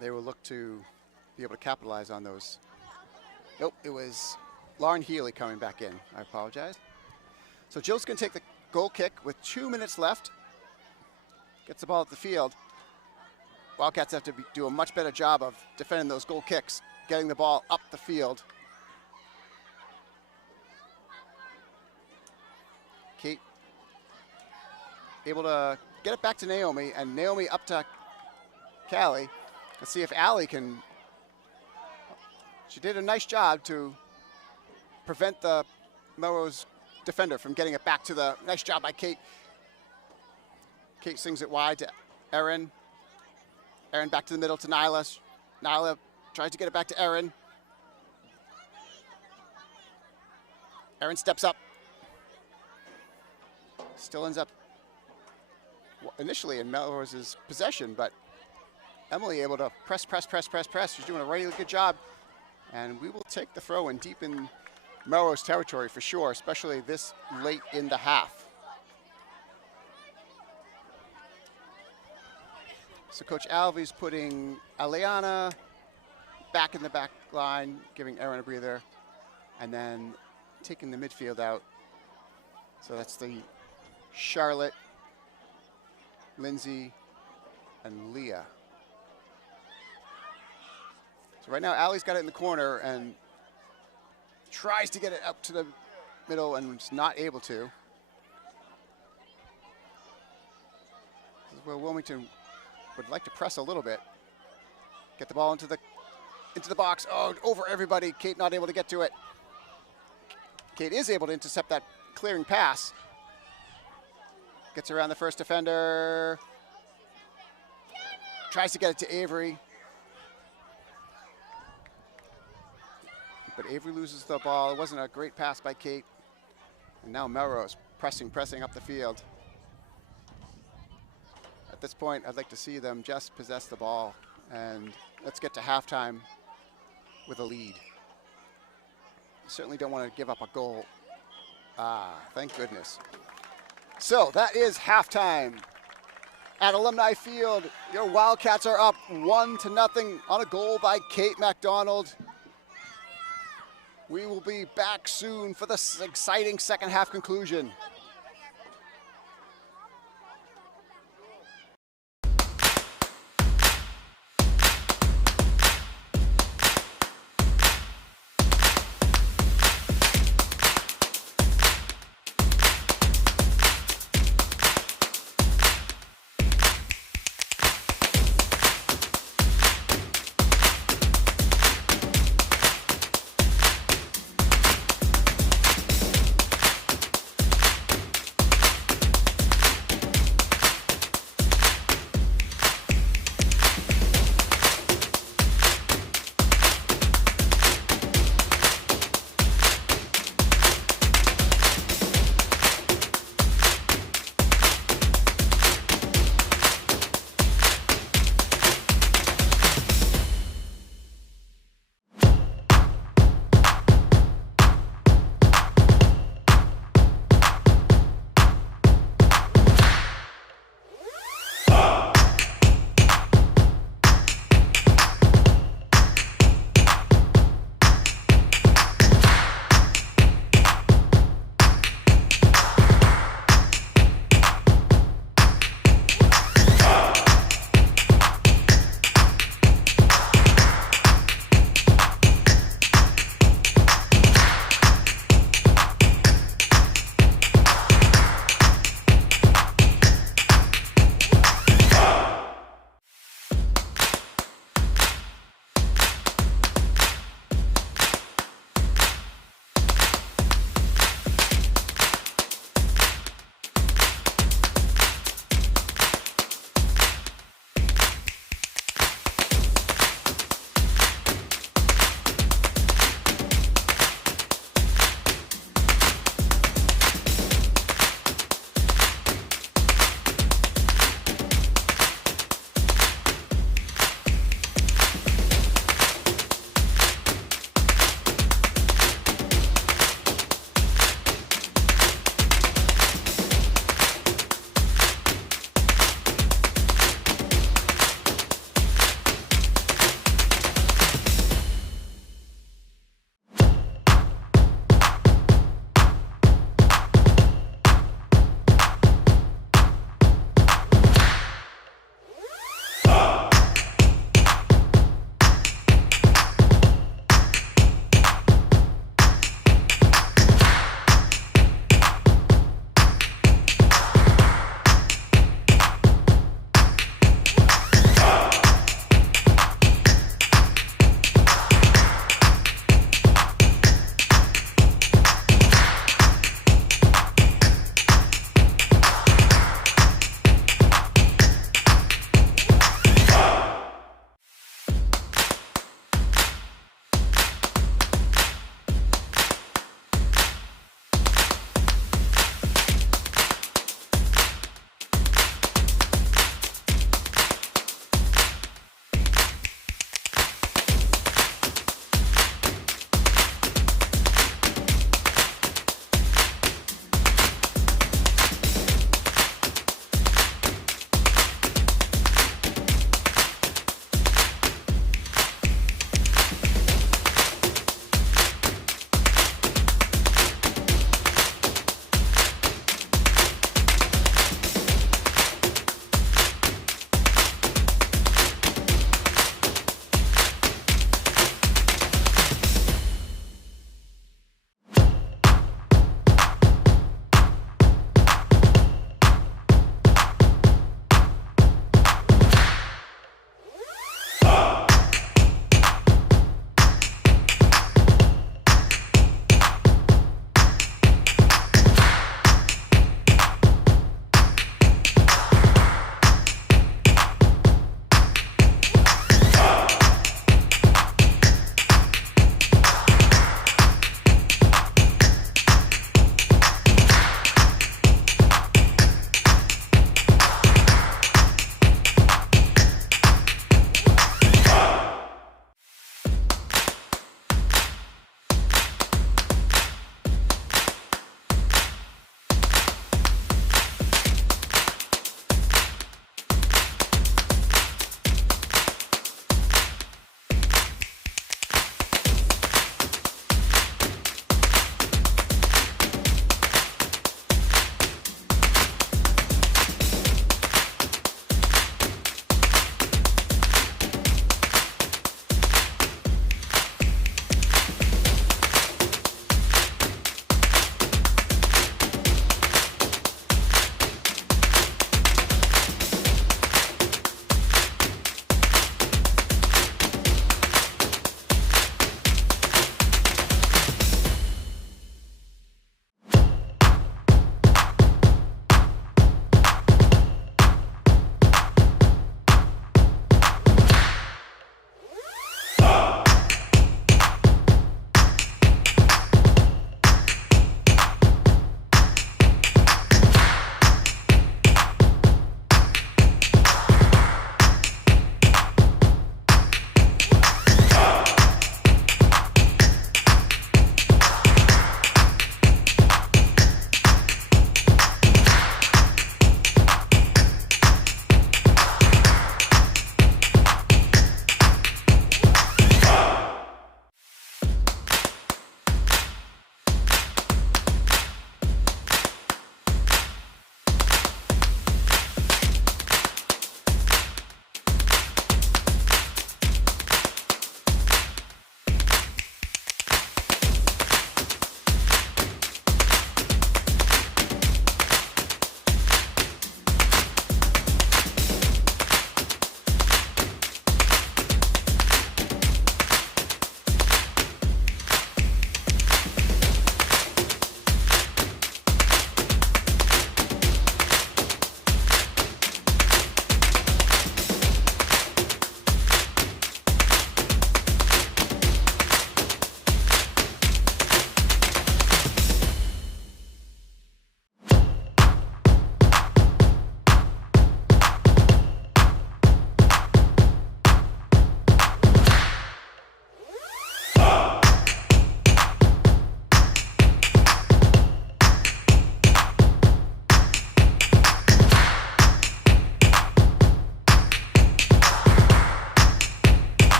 They will look to be able to capitalize on those. Nope, it was Lauren Healy coming back in. I apologize. So Jill's going to take the goal kick with 2 minutes left. Gets the ball at the field. Wildcats have to do a much better job of defending those goal kicks, getting the ball up the field. Kate able to get it back to Naomi, and Naomi up to Callie. Let's see if Allie can. She did a nice job to prevent the Melrose defender from getting it back to the. Nice job by Kate. Kate swings it wide to Erin. Erin back to the middle to Nyla. Nyla tries to get it back to Erin. Erin steps up. Still ends up initially in Melrose's possession, but Emily able to press. She's doing a really good job. And we will take the throw in deep in Melrose territory for sure, especially this late in the half. So Coach Alvey's putting Aliana back in the back line, giving Erin a breather, and then taking the midfield out. So that's the Charlotte, Lindsay, and Leah. So right now, Allie's got it in the corner and tries to get it up to the middle and is not able to. This is where Wilmington would like to press a little bit. Get the ball into the box. Oh, over everybody. Kate not able to get to it. Kate is able to intercept that clearing pass. Gets around the first defender. Tries to get it to Avery. But Avery loses the ball. It wasn't a great pass by Kate. And now Melrose pressing up the field. At this point, I'd like to see them just possess the ball. And let's get to halftime with a lead. Certainly don't want to give up a goal. Thank goodness. So that is halftime at Alumni Field. Your Wildcats are up 1-0 on a goal by Kate MacDonald. We will be back soon for this exciting second half conclusion.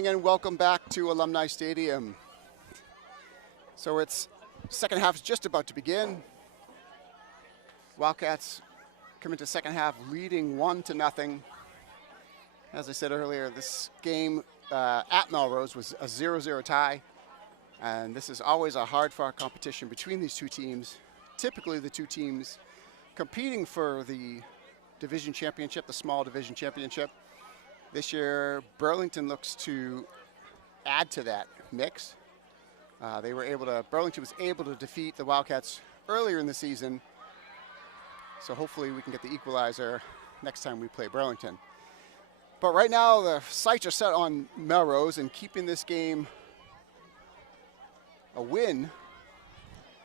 evening and welcome back to Alumni Stadium. So it's second half is just about to begin. Wildcats come into second half leading 1-0. As I said earlier, this game at Melrose was a 0-0 tie. And this is always a hard-fought competition between these two teams. Typically the two teams competing for the division championship, the small division championship. This year, Burlington looks to add to that mix. Burlington was able to defeat the Wildcats earlier in the season. So hopefully we can get the equalizer next time we play Burlington. But right now the sights are set on Melrose and keeping this game a win.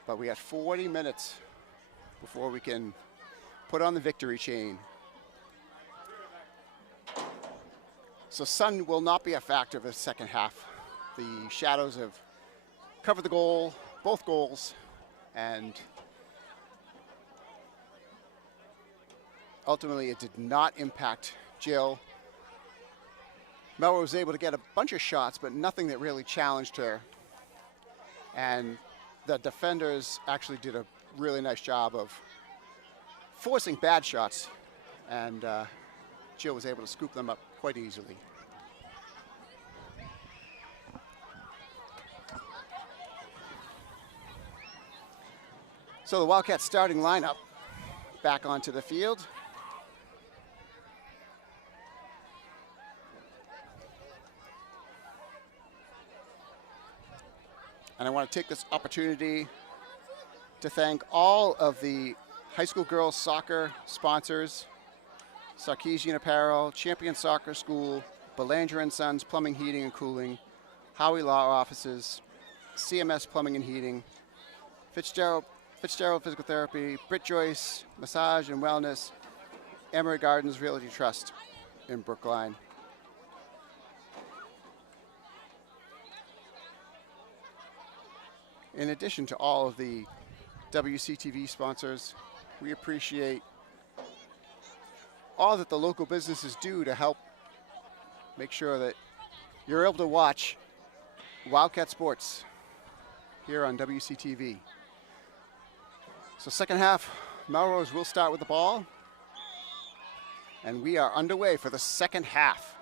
But we got 40 minutes before we can put on the victory chain. So sun will not be a factor of the second half. The shadows have covered the goal, both goals, and ultimately it did not impact Jill. Melrose was able to get a bunch of shots, but nothing that really challenged her. And the defenders actually did a really nice job of forcing bad shots, and Jill was able to scoop them up quite easily. So the Wildcats starting lineup back onto the field. And I want to take this opportunity to thank all of the high school girls soccer sponsors: Sarkeesian Apparel, Champion Soccer School, Belanger & Sons Plumbing, Heating and Cooling, Howie Law Offices, CMS Plumbing and Heating, Fitzgerald Physical Therapy, Britt Joyce Massage and Wellness, Emery Gardens Realty Trust in Brookline. In addition to all of the WCTV sponsors, we appreciate all that the local businesses do to help make sure that you're able to watch Wildcat Sports here on WCTV. So second half, Melrose will start with the ball. And we are underway for the second half.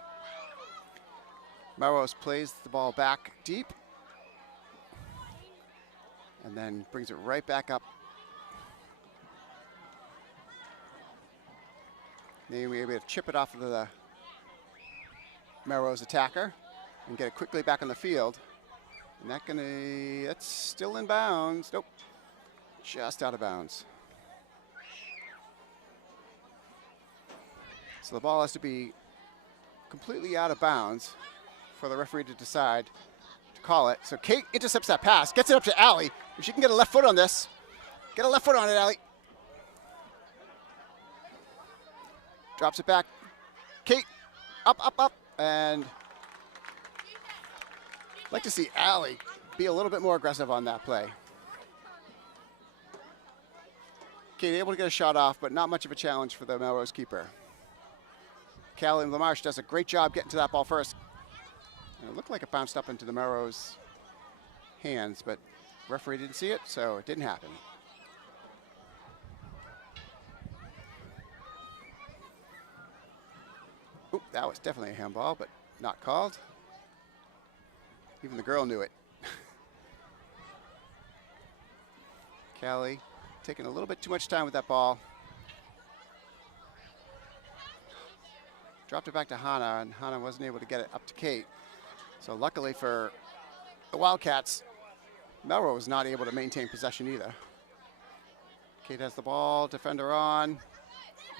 Melrose plays the ball back deep and then brings it right back up. Then we're able to chip it off of the Melrose attacker and get it quickly back on the field. And that's still in bounds. Nope, just out of bounds. So the ball has to be completely out of bounds for the referee to decide to call it. So Kate intercepts that pass, gets it up to Allie. If she can get a left foot on this, get a left foot on it, Allie. Drops it back. Kate, up, and I'd like to see Allie be a little bit more aggressive on that play. Kate able to get a shot off, but not much of a challenge for the Melrose keeper. Callie Lamarche does a great job getting to that ball first. And it looked like it bounced up into the Melrose hands, but referee didn't see it, so it didn't happen. Oop, that was definitely a handball, but not called. Even the girl knew it. Callie taking a little bit too much time with that ball. Dropped it back to Hannah, and Hannah wasn't able to get it up to Kate. So luckily for the Wildcats, Melrose was not able to maintain possession either. Kate has the ball, defender on.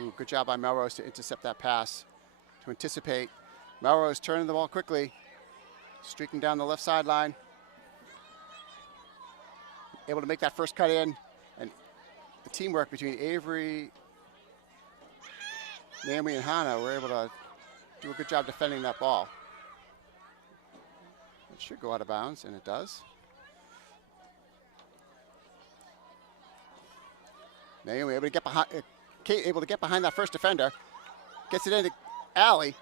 Ooh, good job by Melrose to intercept that pass, to anticipate. Melrose turning the ball quickly, streaking down the left sideline. Able to make that first cut in, and the teamwork between Avery, Naomi, and Hannah were able to do a good job defending that ball. It should go out of bounds, and it does. Naomi able to get behind, Kate able to get behind that first defender. Gets it into Allie.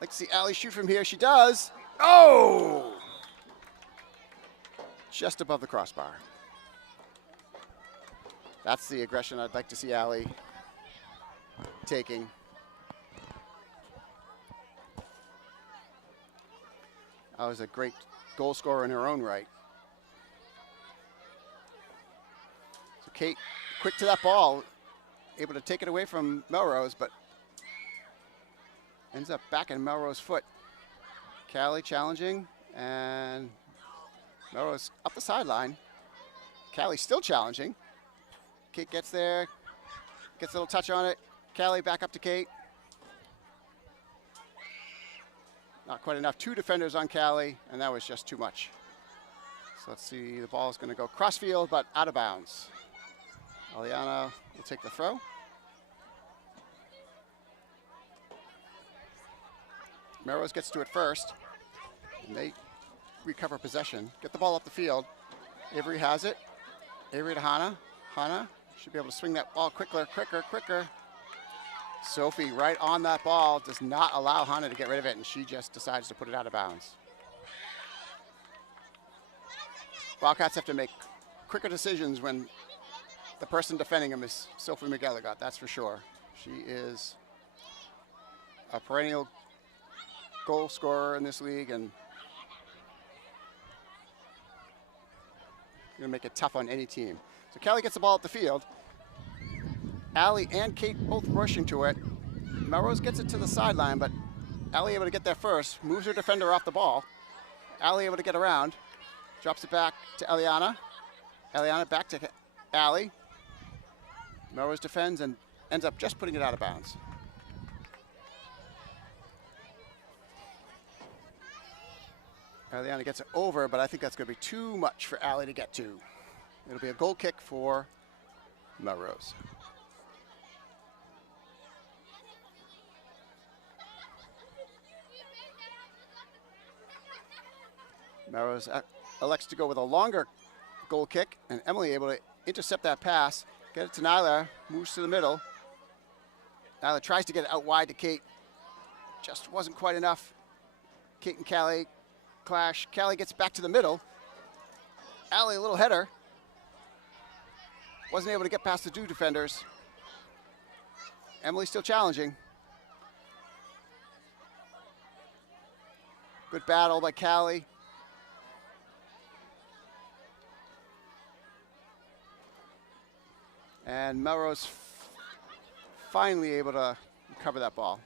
Like to see Allie shoot from here. She does. Oh! Just above the crossbar. That's the aggression I'd like to see Allie taking. That was a great goal scorer in her own right. So Kate, quick to that ball, able to take it away from Melrose, but ends up back in Melrose's foot. Callie challenging, and Melrose up the sideline. Callie still challenging. Kate gets there, gets a little touch on it. Callie back up to Kate. Not quite enough. 2 defenders on Callie, and that was just too much. So let's see, the ball is going to go crossfield, but out of bounds. Eliana will take the throw. Melrose gets to it first, and they recover possession. Get the ball up the field. Avery has it. Avery to Hannah. Hannah should be able to swing that ball quicker. Sophie right on that ball, does not allow Hannah to get rid of it, and she just decides to put it out of bounds. Wildcats have to make quicker decisions when the person defending them is Sophie McGilligot, that's for sure. She is a perennial goal scorer in this league, and going to make it tough on any team. So Callie gets the ball up the field. Allie and Kate both rushing to it. Melrose gets it to the sideline, but Allie able to get there first, moves her defender off the ball. Allie able to get around, drops it back to Eliana. Eliana back to Allie. Melrose defends and ends up just putting it out of bounds. Eliana gets it over, but I think that's going to be too much for Allie to get to. It'll be a goal kick for Melrose. Melrose elects to go with a longer goal kick, and Emily able to intercept that pass, get it to Nyla, moves to the middle. Nyla tries to get it out wide to Kate. Just wasn't quite enough. Kate and Callie clash. Callie gets back to the middle. Allie, a little header. Wasn't able to get past the 2 defenders. Emily still challenging. Good battle by Callie. And Melrose finally able to recover that ball.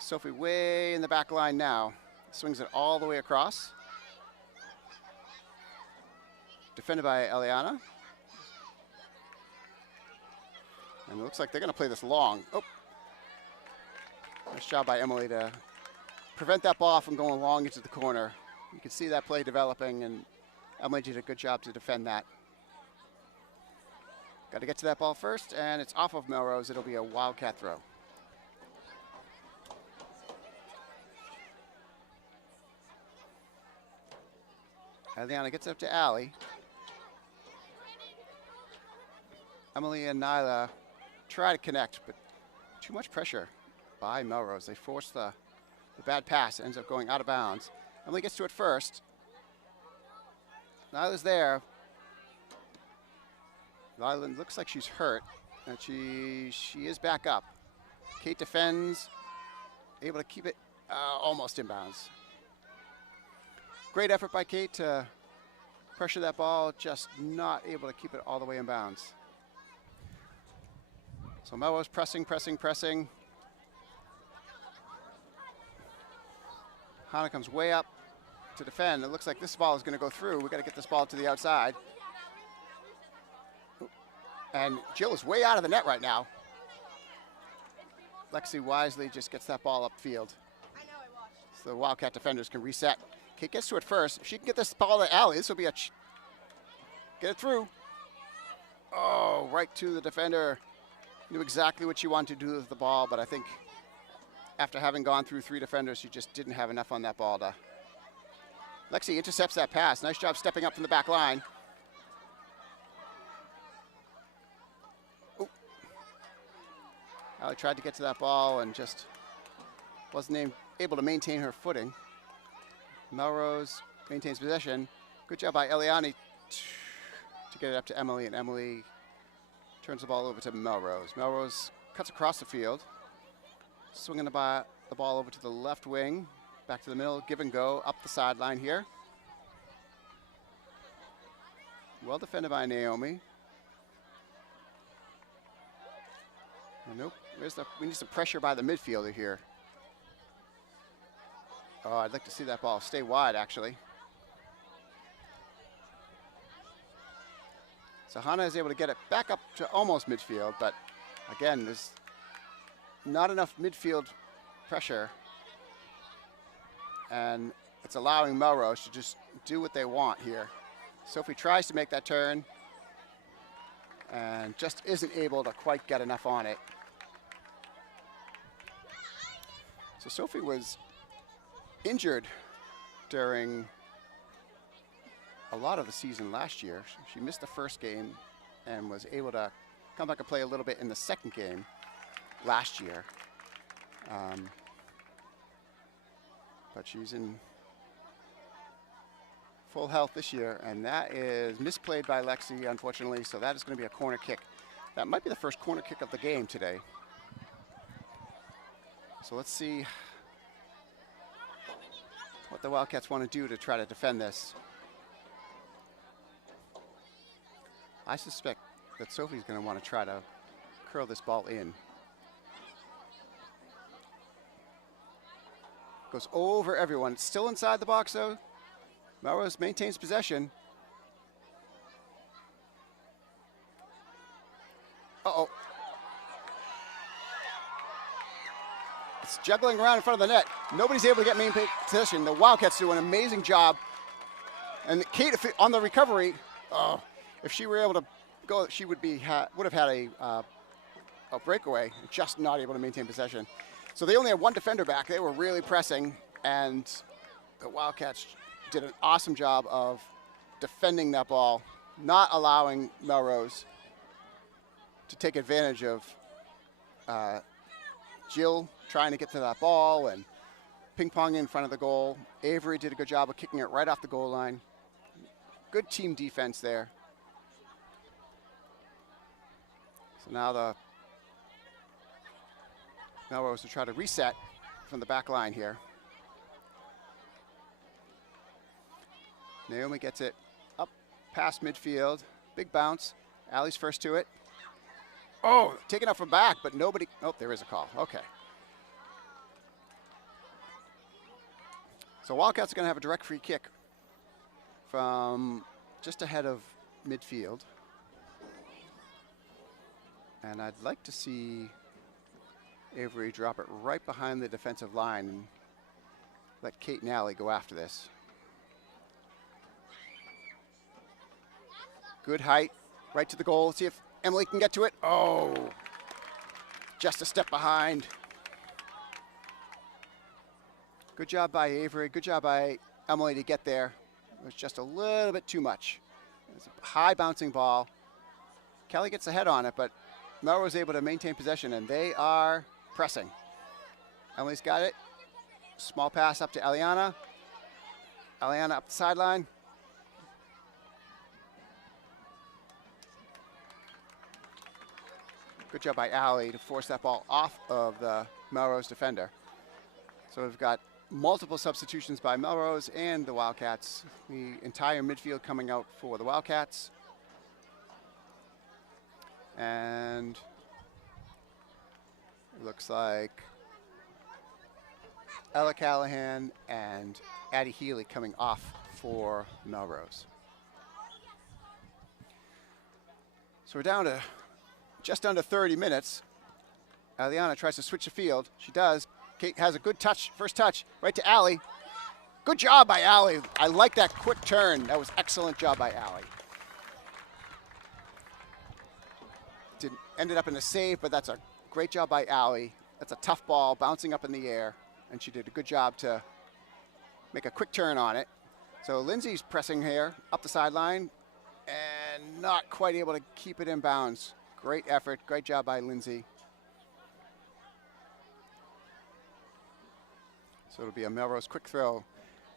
Sophie way in the back line now. Swings it all the way across. Defended by Eliana. And it looks like they're going to play this long. Oh. Nice job by Emily to prevent that ball from going long into the corner. You can see that play developing, and Emily did a good job to defend that. Got to get to that ball first, and it's off of Melrose. It'll be a Wildcat throw. Eliana gets it up to Allie. Emily and Nyla try to connect, but too much pressure by Melrose. They force the bad pass. It ends up going out of bounds. Emily gets to it first. Nyla's there. Nyla looks like she's hurt, and she is back up. Kate defends, able to keep it almost in bounds. Great effort by Kate to pressure that ball, just not able to keep it all the way in bounds. So Melrose pressing. Hannah comes way up to defend. It looks like this ball is going to go through. We've got to get this ball to the outside. And Jill is way out of the net right now. Lexi wisely just gets that ball upfield. So the Wildcat defenders can reset. Kate gets to it first. If she can get this ball to Allie, this will be a get it through. Oh, right to the defender. Knew exactly what she wanted to do with the ball, but I think after having gone through 3 defenders, she just didn't have enough on that ball to. Lexi intercepts that pass. Nice job stepping up from the back line. Allie tried to get to that ball and just wasn't able to maintain her footing. Melrose maintains possession. Good job by Eliani to get it up to Emily, and Emily turns the ball over to Melrose. Melrose cuts across the field, swinging the ball over to the left wing, back to the middle, give and go, up the sideline here. Well defended by Naomi. And nope, we need some pressure by the midfielder here. Oh, I'd like to see that ball stay wide, actually. So Hannah is able to get it back up to almost midfield, but again, there's not enough midfield pressure, and it's allowing Melrose to just do what they want here. Sophie tries to make that turn and just isn't able to quite get enough on it. So Sophie was injured during a lot of the season last year. She missed the first game and was able to come back and play a little bit in the second game last year. But she's in full health this year, and that is misplayed by Lexi, unfortunately, so that is going to be a corner kick. That might be the first corner kick of the game today. So let's see what the Wildcats want to do to try to defend this. I suspect that Sophie's going to want to try to curl this ball in. Goes over everyone. It's still inside the box, though. Melrose maintains possession. Uh-oh. It's juggling around in front of the net. Nobody's able to get main possession. The Wildcats do an amazing job. And Kate, on the recovery, if she were able to go, she would have had a breakaway, just not able to maintain possession. So they only had one defender back. They were really pressing, and the Wildcats did an awesome job of defending that ball, not allowing Melrose to take advantage of Jill trying to get to that ball and ping-pong in front of the goal. Avery did a good job of kicking it right off the goal line. Good team defense there. So now the Melrose will try to reset from the back line here. Naomi gets it up past midfield. Big bounce. Allie's first to it. Oh, taken up from back, but nobody. Oh, there is a call. Okay. So Wildcats are going to have a direct free kick from just ahead of midfield. And I'd like to see Avery drop it right behind the defensive line and let Kate and Allie go after this. Good height, right to the goal. See if Emily can get to it. Oh, just a step behind. Good job by Avery. Good job by Emily to get there. It was just a little bit too much. It's a high bouncing ball. Kelly gets the head on it, but Melrose was able to maintain possession, and they are pressing. Emily's got it. Small pass up to Eliana. Eliana up the sideline. Good job by Allie to force that ball off of the Melrose defender. So we've got multiple substitutions by Melrose and the Wildcats. The entire midfield coming out for the Wildcats. And it looks like Ella Callahan and Addie Healy coming off for Melrose. So we're down to just under 30 minutes. Aliana tries to switch the field. She does. Kate has a good touch, first touch, right to Allie. Good job by Allie. I like that quick turn. That was excellent job by Allie. Ended up in a save, but that's a great job by Allie. That's a tough ball bouncing up in the air, and she did a good job to make a quick turn on it. So Lindsay's pressing here up the sideline and not quite able to keep it in bounds. Great effort, great job by Lindsay. So it'll be a Melrose quick throw.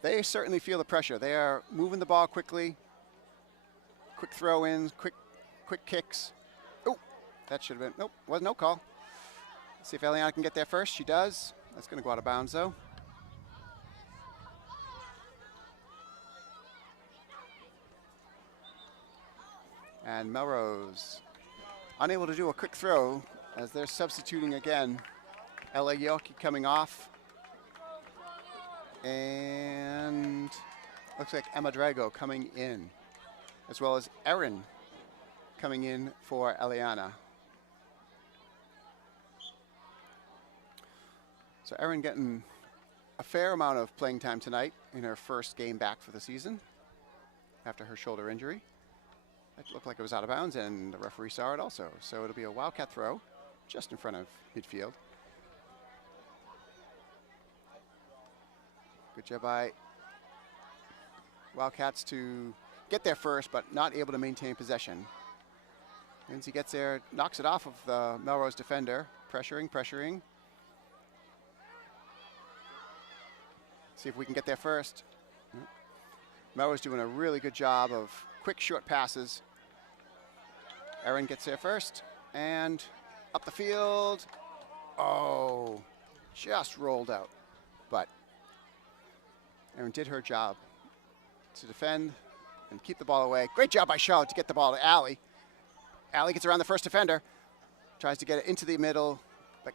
They certainly feel the pressure. They are moving the ball quickly. Quick throw ins, quick kicks. Oh, that should have been, nope, was no call. Let's see if Eliana can get there first. She does. That's going to go out of bounds though. And Melrose unable to do a quick throw as they're substituting again. Ella Yorkie coming off. And looks like Emma Drago coming in, as well as Erin coming in for Eliana. So Erin getting a fair amount of playing time tonight in her first game back for the season after her shoulder injury. It looked like it was out of bounds, and the referee saw it also. So it'll be a Wildcat throw just in front of midfield. Good job by Wildcats to get there first, but not able to maintain possession. Lindsay gets there, knocks it off of the Melrose defender, pressuring. See if we can get there first. Melrose doing a really good job of quick, short passes. Erin gets there first, and up the field. Oh, just rolled out. But Erin did her job to defend and keep the ball away. Great job by Charlotte to get the ball to Allie. Allie gets around the first defender, tries to get it into the middle, but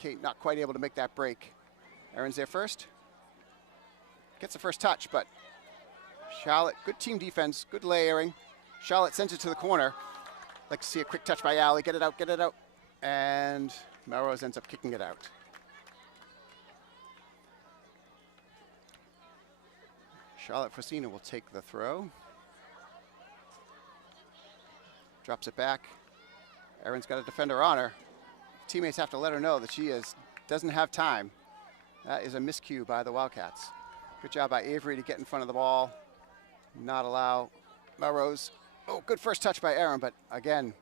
Kate not quite able to make that break. Erin's there first. Gets the first touch, but Charlotte, good team defense, good layering. Charlotte sends it to the corner. Like to see a quick touch by Allie. Get it out. And Melrose ends up kicking it out. Charlotte Frosina will take the throw. Drops it back. Erin's got a defender on her. Teammates have to let her know that she doesn't have time. That is a miscue by the Wildcats. Good job by Avery to get in front of the ball. Not allow Melrose. Oh, good first touch by Erin, but again,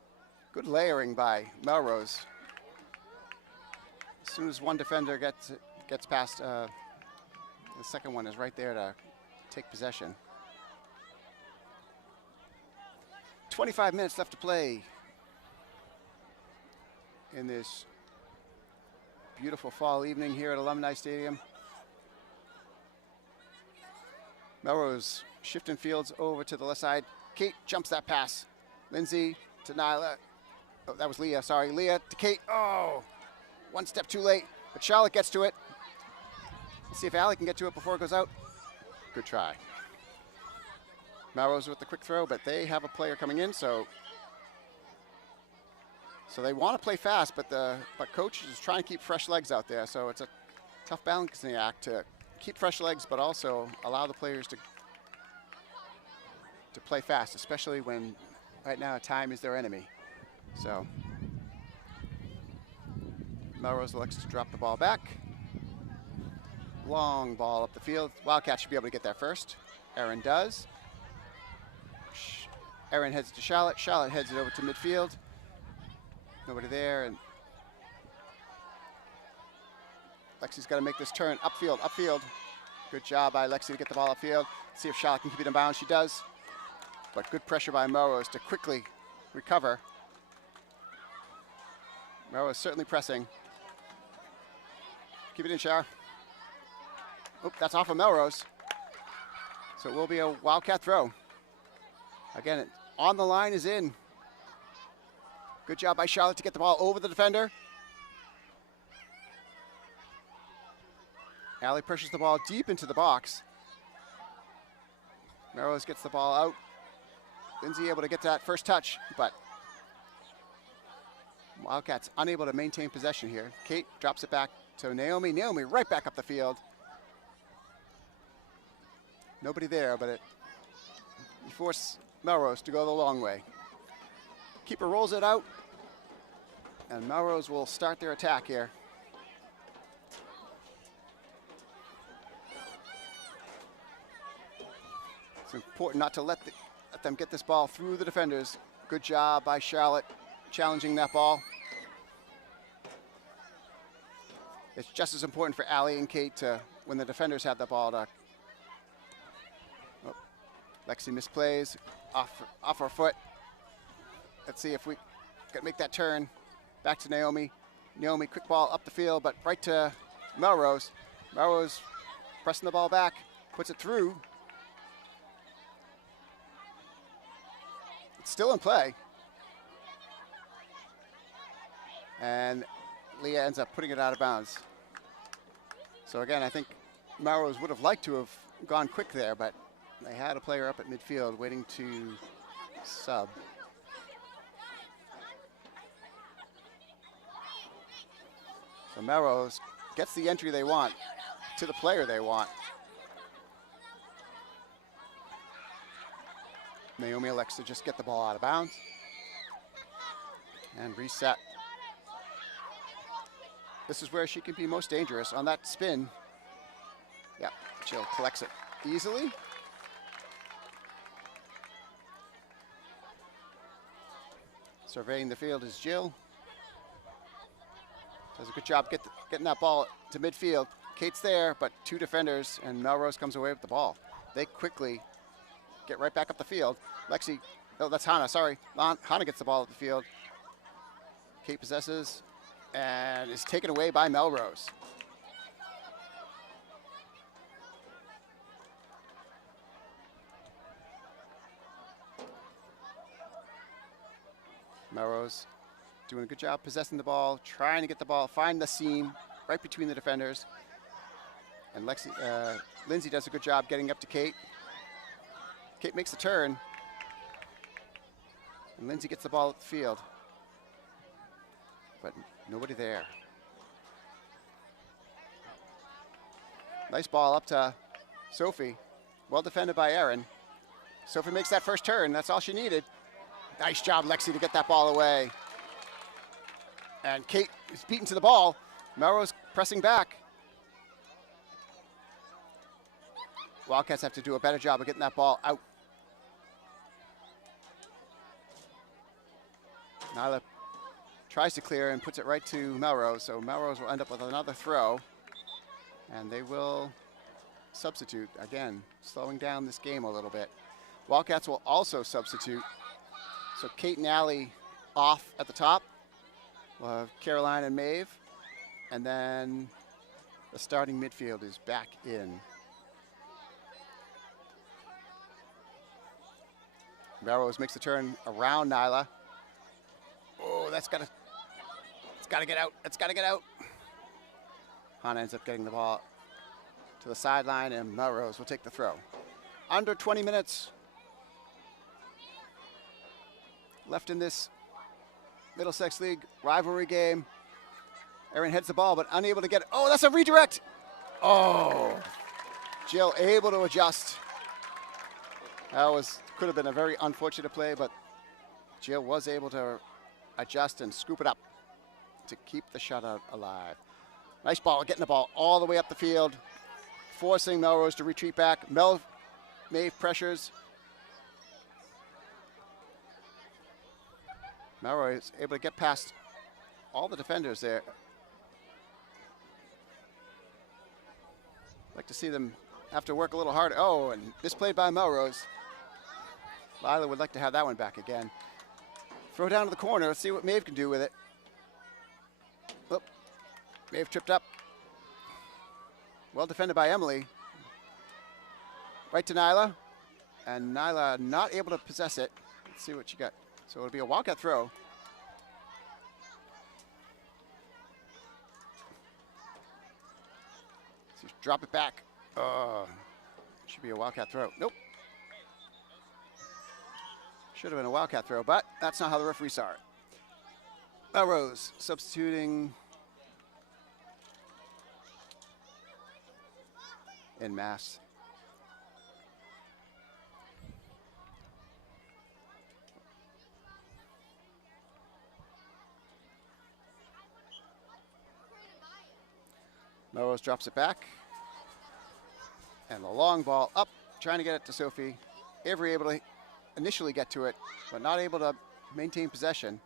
good layering by Melrose. As soon as one defender gets past, the second one is right there to take possession. 25 minutes left to play in this beautiful fall evening here at Alumni Stadium. Melrose shifting fields over to the left side. Kate jumps that pass. Lindsay to Nyla. Oh, that was Leah, sorry. Leah to Kate. Oh, one step too late, but Charlotte gets to it. Let's see if Allie can get to it before it goes out. Good try. Melrose with the quick throw, but they have a player coming in, so they want to play fast, but coach is trying to keep fresh legs out there, so it's a tough balancing act to keep fresh legs, but also allow the players to play fast, especially when right now time is their enemy. So Melrose elects to drop the ball back. Long ball up the field. Wildcats should be able to get there first. Erin does. Erin heads to Charlotte. Charlotte heads it over to midfield. Nobody there, and Lexi's got to make this turn upfield. Good job by Lexi to get the ball upfield. See if Charlotte can keep it in bounds. She does. But good pressure by Melrose to quickly recover. Melrose certainly pressing. Keep it in, Char. Oop, that's off of Melrose. So it will be a Wildcat throw. Again, on the line is in. Good job by Charlotte to get the ball over the defender. Allie pushes the ball deep into the box. Melrose gets the ball out. Lindsay able to get that first touch, but Wildcats unable to maintain possession here. Kate drops it back to Naomi. Naomi right back up the field. Nobody there, but you force Melrose to go the long way. Keeper rolls it out, and Melrose will start their attack here. It's important not to let them get this ball through the defenders. Good job by Charlotte challenging that ball. it's just as important for Allie and Kate to, when the defenders have the ball, to. Oh, Lexi misplays off her foot. Let's see if we can make that turn. Back to Naomi. Naomi, quick ball up the field, but right to Melrose. Melrose pressing the ball back, puts it through. It's still in play. And Leah ends up putting it out of bounds. So again, I think Melrose would have liked to have gone quick there, but they had a player up at midfield waiting to sub. So Melrose gets the entry they want to the player they want. Naomi elects to just get the ball out of bounds and reset. This is where she can be most dangerous on that spin. Yeah, Jill collects it easily. Surveying the field is Jill. Does a good job getting that ball to midfield. Kate's there, but two defenders, and Melrose comes away with the ball. They quickly get right back up the field. Lexi, oh, that's Hannah, sorry. Hannah gets the ball at the field. Kate possesses and is taken away by Melrose. Melrose doing a good job possessing the ball, trying to get the ball, find the seam right between the defenders. And Lindsay does a good job getting up to Kate. Kate makes the turn. And Lindsay gets the ball at the field. But nobody there. Nice ball up to Sophie. Well defended by Erin. Sophie makes that first turn. That's all she needed. Nice job, Lexi, to get that ball away. And Kate is beaten to the ball. Melrose pressing back. Wildcats have to do a better job of getting that ball out. Nyla tries to clear and puts it right to Melrose, so Melrose will end up with another throw. And they will substitute, again, slowing down this game a little bit. Wildcats will also substitute. So Kate and Allie off at the top. We'll have Caroline and Maeve. And then the starting midfield is back in. Melrose makes the turn around Nyla. Oh, it's gotta get out. It's gotta get out. Hannah ends up getting the ball to the sideline, and Melrose will take the throw. Under 20 minutes left in this Middlesex League rivalry game. Erin heads the ball, but unable to get it. Oh, that's a redirect. Oh, Jill able to adjust. That could have been a very unfortunate play, but Jill was able to adjust and scoop it up to keep the shutout alive. Nice ball, getting the ball all the way up the field, forcing Melrose to retreat back. Maeve pressures. Melrose able to get past all the defenders there. Like to see them have to work a little harder. Oh, and misplayed by Melrose. Lila would like to have that one back again. Throw down to the corner. Let's see what Maeve can do with it. Oh, Maeve tripped up. Well defended by Emily. Right to Nyla. And Nyla not able to possess it. Let's see what she got. So it'll be a Wildcat throw. So drop it back. Should be a Wildcat throw. Nope. Should have been a Wildcat throw, but that's not how the referee saw it. Melrose substituting en masse. Melrose drops it back. And the long ball up, trying to get it to Sophie. Avery able to initially get to it, but not able to maintain possession.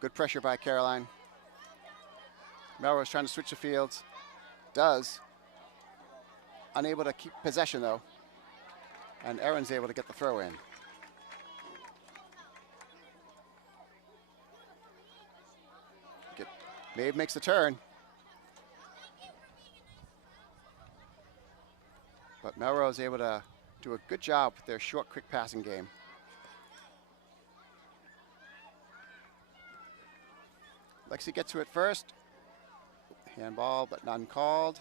Good pressure by Caroline. Melrose trying to switch the fields. Does. Unable to keep possession though. And Erin's able to get the throw in. Maeve makes the turn. But Melrose able to do a good job with their short, quick passing game. Lexi gets to it first. Handball, but none called.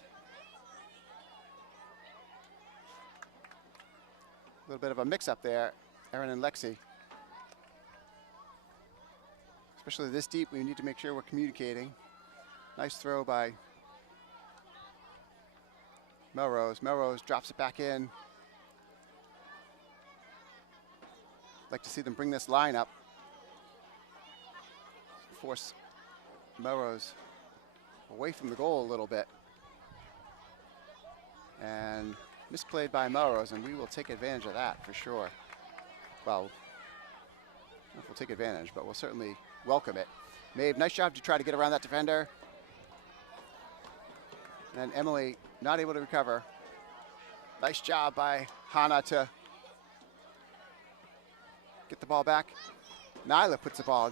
A little bit of a mix-up there, Erin and Lexi. Especially this deep, we need to make sure we're communicating. Nice throw by Melrose. Melrose drops it back in. Like to see them bring this line up. Force Melrose away from the goal a little bit. And misplayed by Melrose, and we will take advantage of that for sure. Well, I don't know if we'll take advantage, but we'll certainly welcome it. Maeve, nice job to try to get around that defender. And Emily not able to recover. Nice job by Hannah to get the ball back. Nyla puts the ball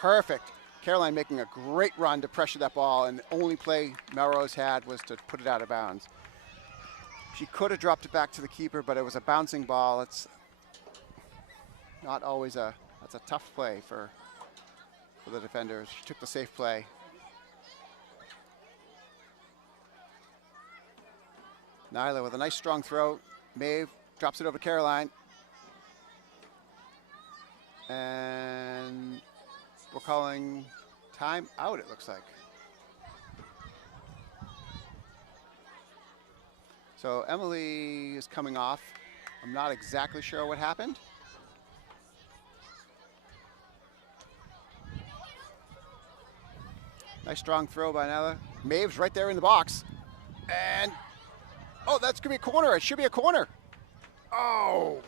perfect. Caroline making a great run to pressure that ball, and the only play Melrose had was to put it out of bounds. She could have dropped it back to the keeper, but it was a bouncing ball. It's not always that's a tough play for the defenders. She took the safe play. Nyla with a nice strong throw. Maeve drops it over to Caroline. And we're calling time out, it looks like. So Emily is coming off. I'm not exactly sure what happened. Nice strong throw by Nyla. Maeve's right there in the box. And, oh, that's gonna be a corner. It should be a corner. Oh.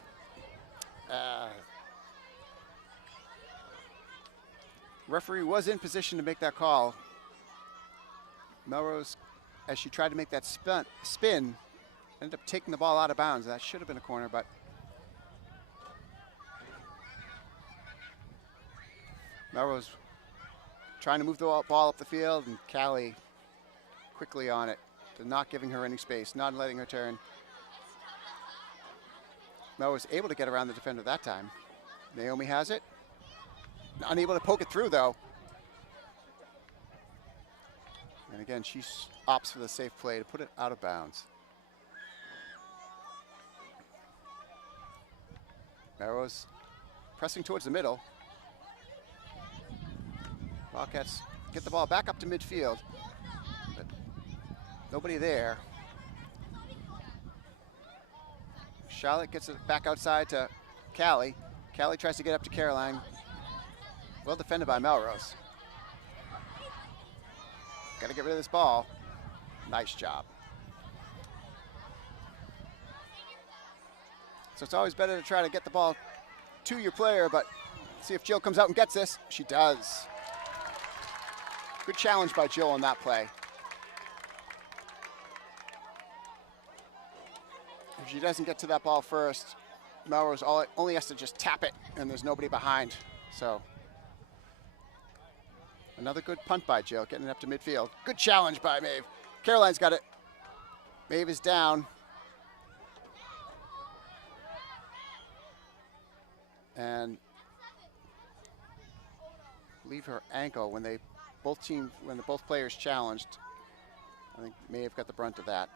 Referee was in position to make that call. Melrose, as she tried to make that spin, ended up taking the ball out of bounds. That should have been a corner, but Melrose trying to move the ball up the field, and Callie quickly on it, to not giving her any space, not letting her turn. Melrose able to get around the defender that time. Naomi has it. Unable to poke it through, though. And again, she opts for the safe play to put it out of bounds. Melrose pressing towards the middle. Wildcats get the ball back up to midfield, but nobody there. Charlotte gets it back outside to Callie. Callie tries to get up to Caroline. Well defended by Melrose. Got to get rid of this ball. Nice job. So it's always better to try to get the ball to your player, but see if Jill comes out and gets this. She does. Good challenge by Jill on that play. If she doesn't get to that ball first, Melrose only has to just tap it, and there's nobody behind. So another good punt by Jill, getting it up to midfield. Good challenge by Maeve. Caroline's got it. Maeve is down. And leave her ankle when the both players challenged. I think Maeve got the brunt of that.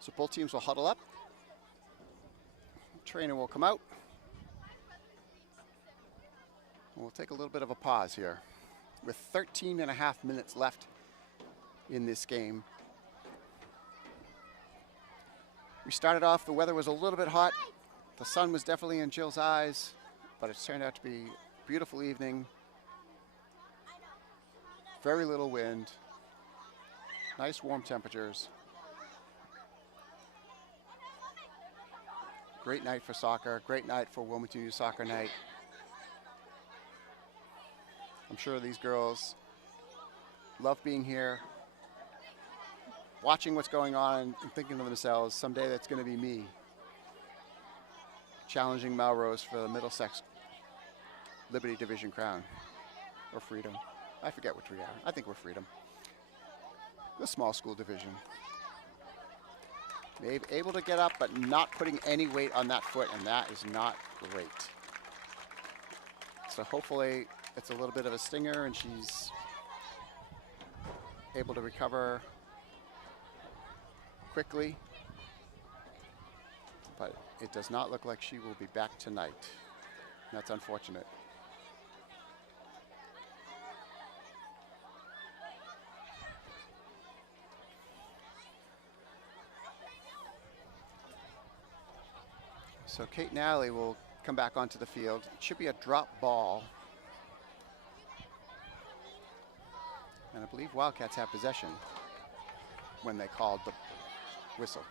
So both teams will huddle up. Trainer will come out. We'll take a little bit of a pause here. With 13 and a half minutes left in this game. We started off, the weather was a little bit hot. The sun was definitely in Jill's eyes, but it's turned out to be a beautiful evening. Very little wind. Nice warm temperatures. Great night for soccer, great night for Wilmington Youth Soccer Night. I'm sure these girls love being here, watching what's going on and thinking to themselves, someday that's going to be me, challenging Melrose for the Middlesex Liberty Division crown, or Freedom. I forget which we are. I think we're Freedom. The small school division. Able to get up, but not putting any weight on that foot, and that is not great. So hopefully it's a little bit of a stinger and she's able to recover quickly. But it does not look like she will be back tonight. That's unfortunate. So Kate and Allie will come back onto the field. It should be a drop ball. And I believe Wildcats have possession when they called the whistle.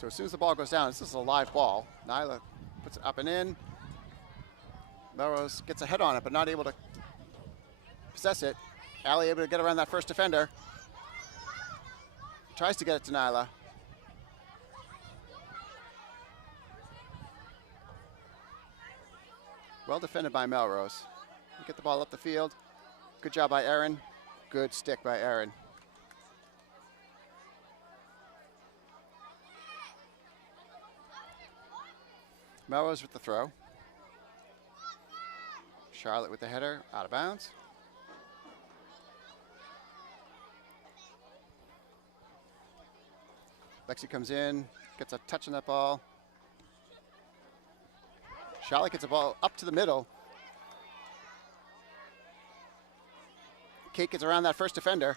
So as soon as the ball goes down, this is a live ball. Nyla puts it up and in. Melrose gets a head on it, but not able to possess it. Allie able to get around that first defender. Tries to get it to Nyla. Well defended by Melrose. Get the ball up the field. Good job by Aaron. Good stick by Aaron. Melrose with the throw. Charlotte with the header, out of bounds. Lexi comes in, gets a touch on that ball. Charlotte gets the ball up to the middle. Kate gets around that first defender.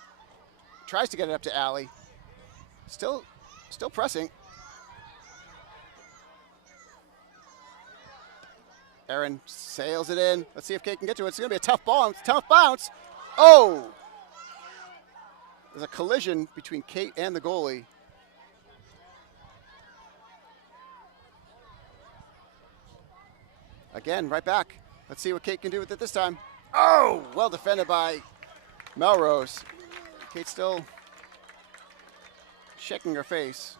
Tries to get it up to Allie. Still pressing. Aaron sails it in. Let's see if Kate can get to it. It's going to be a tough ball. Tough bounce. Oh! There's a collision between Kate and the goalie. Again, right back. Let's see what Kate can do with it this time. Oh! Well defended by Melrose. Kate still shaking her face.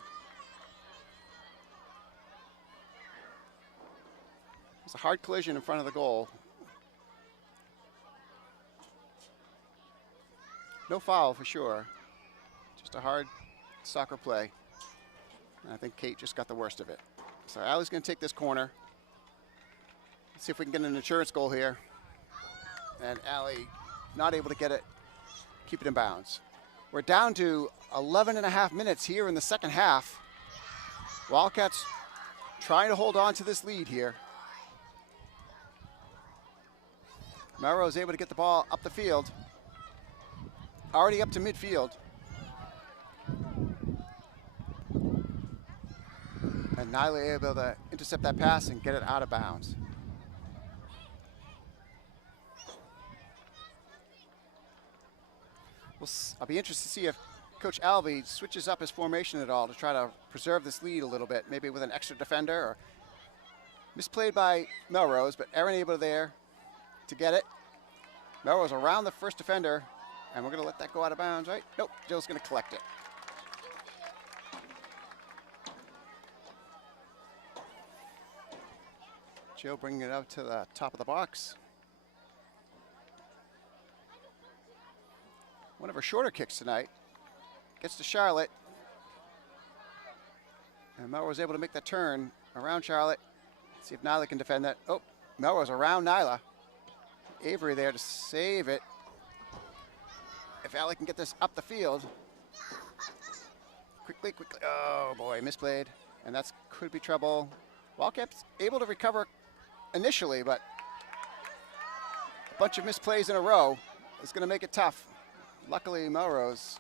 It's a hard collision in front of the goal. No foul for sure. Just a hard soccer play. And I think Kate just got the worst of it. So Allie's going to take this corner. Let's see if we can get an insurance goal here. And Allie not able to get it, keep it in bounds. We're down to 11.5 minutes here in the second half. Wildcats trying to hold on to this lead here. Melrose able to get the ball up the field. Already up to midfield. And Nyla able to intercept that pass and get it out of bounds. I'll be interested to see if Coach Alvey switches up his formation at all to try to preserve this lead a little bit, maybe with an extra defender. Or misplayed by Melrose, but Aaron able there to get it. Melrose around the first defender, and we're going to let that go out of bounds, right? Nope, Jill's going to collect it. Jill bringing it up to the top of the box. One of her shorter kicks tonight. Gets to Charlotte. And Melrose able to make that turn around Charlotte. See if Nyla can defend that. Oh, Melrose around Nyla. Avery there to save it. If Allie can get this up the field. Quickly. Oh boy, misplayed. And that could be trouble. Wildcats able to recover initially, but a bunch of misplays in a row is going to make it tough. Luckily, Melrose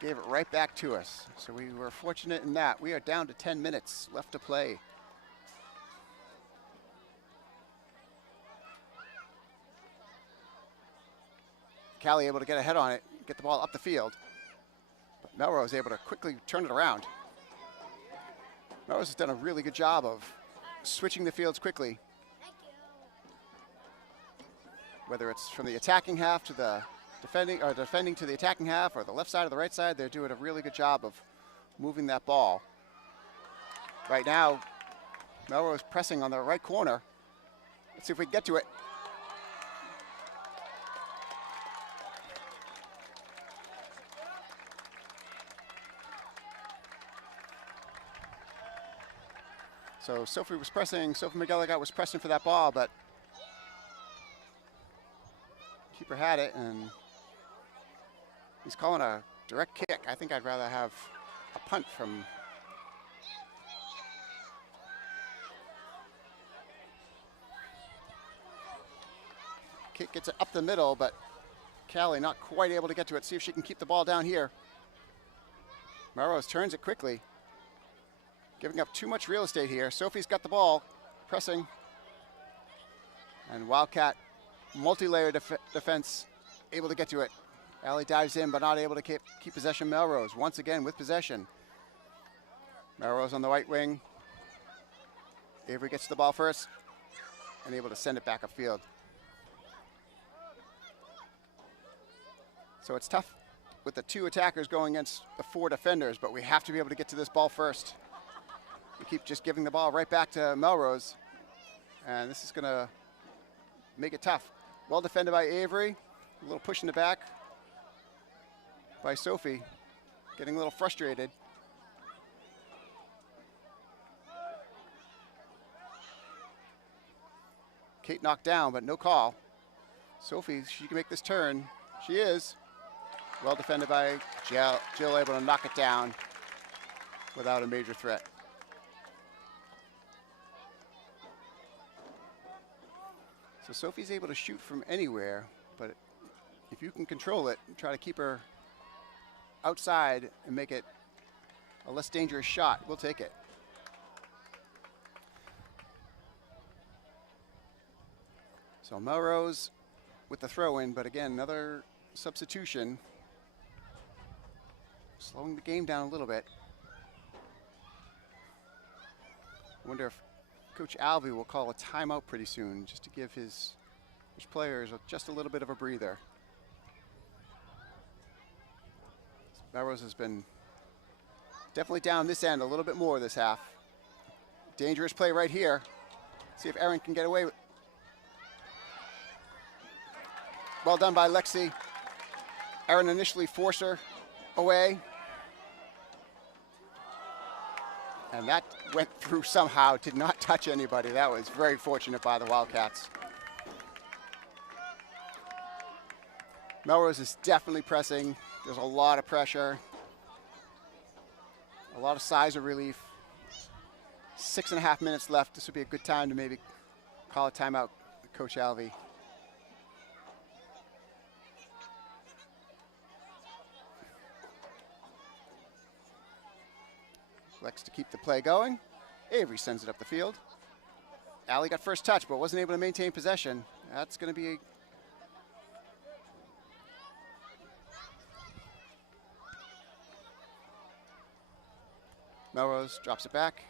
gave it right back to us. So we were fortunate in that. We are down to 10 minutes left to play. Callie able to get a head on it, get the ball up the field. But Melrose able to quickly turn it around. Melrose has done a really good job of switching the fields quickly, Thank you. whether it's from the attacking half to the defending, or defending to the attacking half, or the left side or the right side. They're doing a really good job of moving that ball. Right now, Melrose pressing on the right corner. Let's see if we can get to it. So Sophie McGilligot was pressing for that ball, but keeper had it, and he's calling a direct kick. I think I'd rather have a punt from kick. Gets it up the middle, but Callie not quite able to get to it. See if she can keep the ball down here. Melrose turns it quickly, giving up too much real estate here. Sophie's got the ball, pressing, and Wildcat multi-layer defense able to get to it. Allie dives in, but not able to keep possession. Melrose once again with possession. Melrose on the right wing. Avery gets the ball first and able to send it back upfield. So it's tough with the 2 attackers going against the 4 defenders, but we have to be able to get to this ball first. We keep just giving the ball right back to Melrose, and this is going to make it tough. Well defended by Avery, a little push in the back by Sophie, getting a little frustrated. Kate knocked down, but no call. Sophie, she can make this turn. She is. Well defended by Jill, able to knock it down without a major threat. So Sophie's able to shoot from anywhere, but if you can control it, try to keep her outside and make it a less dangerous shot, we'll take it. So Melrose with the throw in, but again, another substitution, slowing the game down a little bit. I wonder if Coach Alvey will call a timeout pretty soon, just to give his players just a little bit of a breather. Melrose has been definitely down this end a little bit more this half. Dangerous play right here. See if Erin can get away with. Well done by Lexi. Erin initially forced her away, and that went through somehow, did not touch anybody. That was very fortunate by the Wildcats. Melrose is definitely pressing. There's a lot of pressure, a lot of size of relief. 6.5 minutes left. This would be a good time to maybe call a timeout, Coach Alvey. Lex to keep the play going. Avery sends it up the field. Allie got first touch, but wasn't able to maintain possession. That's going to be Melrose drops it back.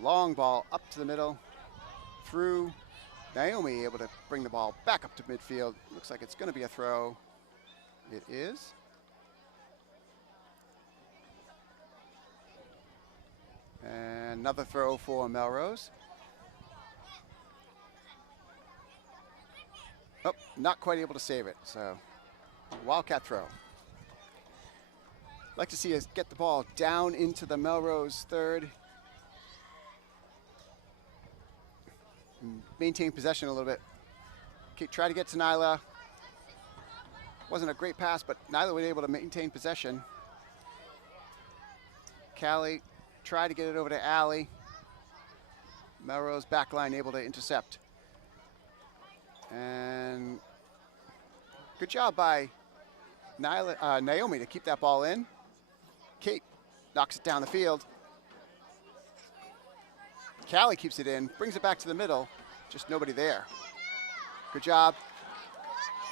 Long ball up to the middle. Through. Naomi able to bring the ball back up to midfield. Looks like it's going to be a throw. It is. And another throw for Melrose. Oh, not quite able to save it, so Wildcat throw. Like to see us get the ball down into the Melrose third. Maintain possession a little bit. Try to get to Nyla. Wasn't a great pass, but Nyla was able to maintain possession. Callie tried to get it over to Allie. Melrose backline able to intercept. And good job by Naomi to keep that ball in. Kate knocks it down the field. Callie keeps it in, brings it back to the middle. Just nobody there. Good job.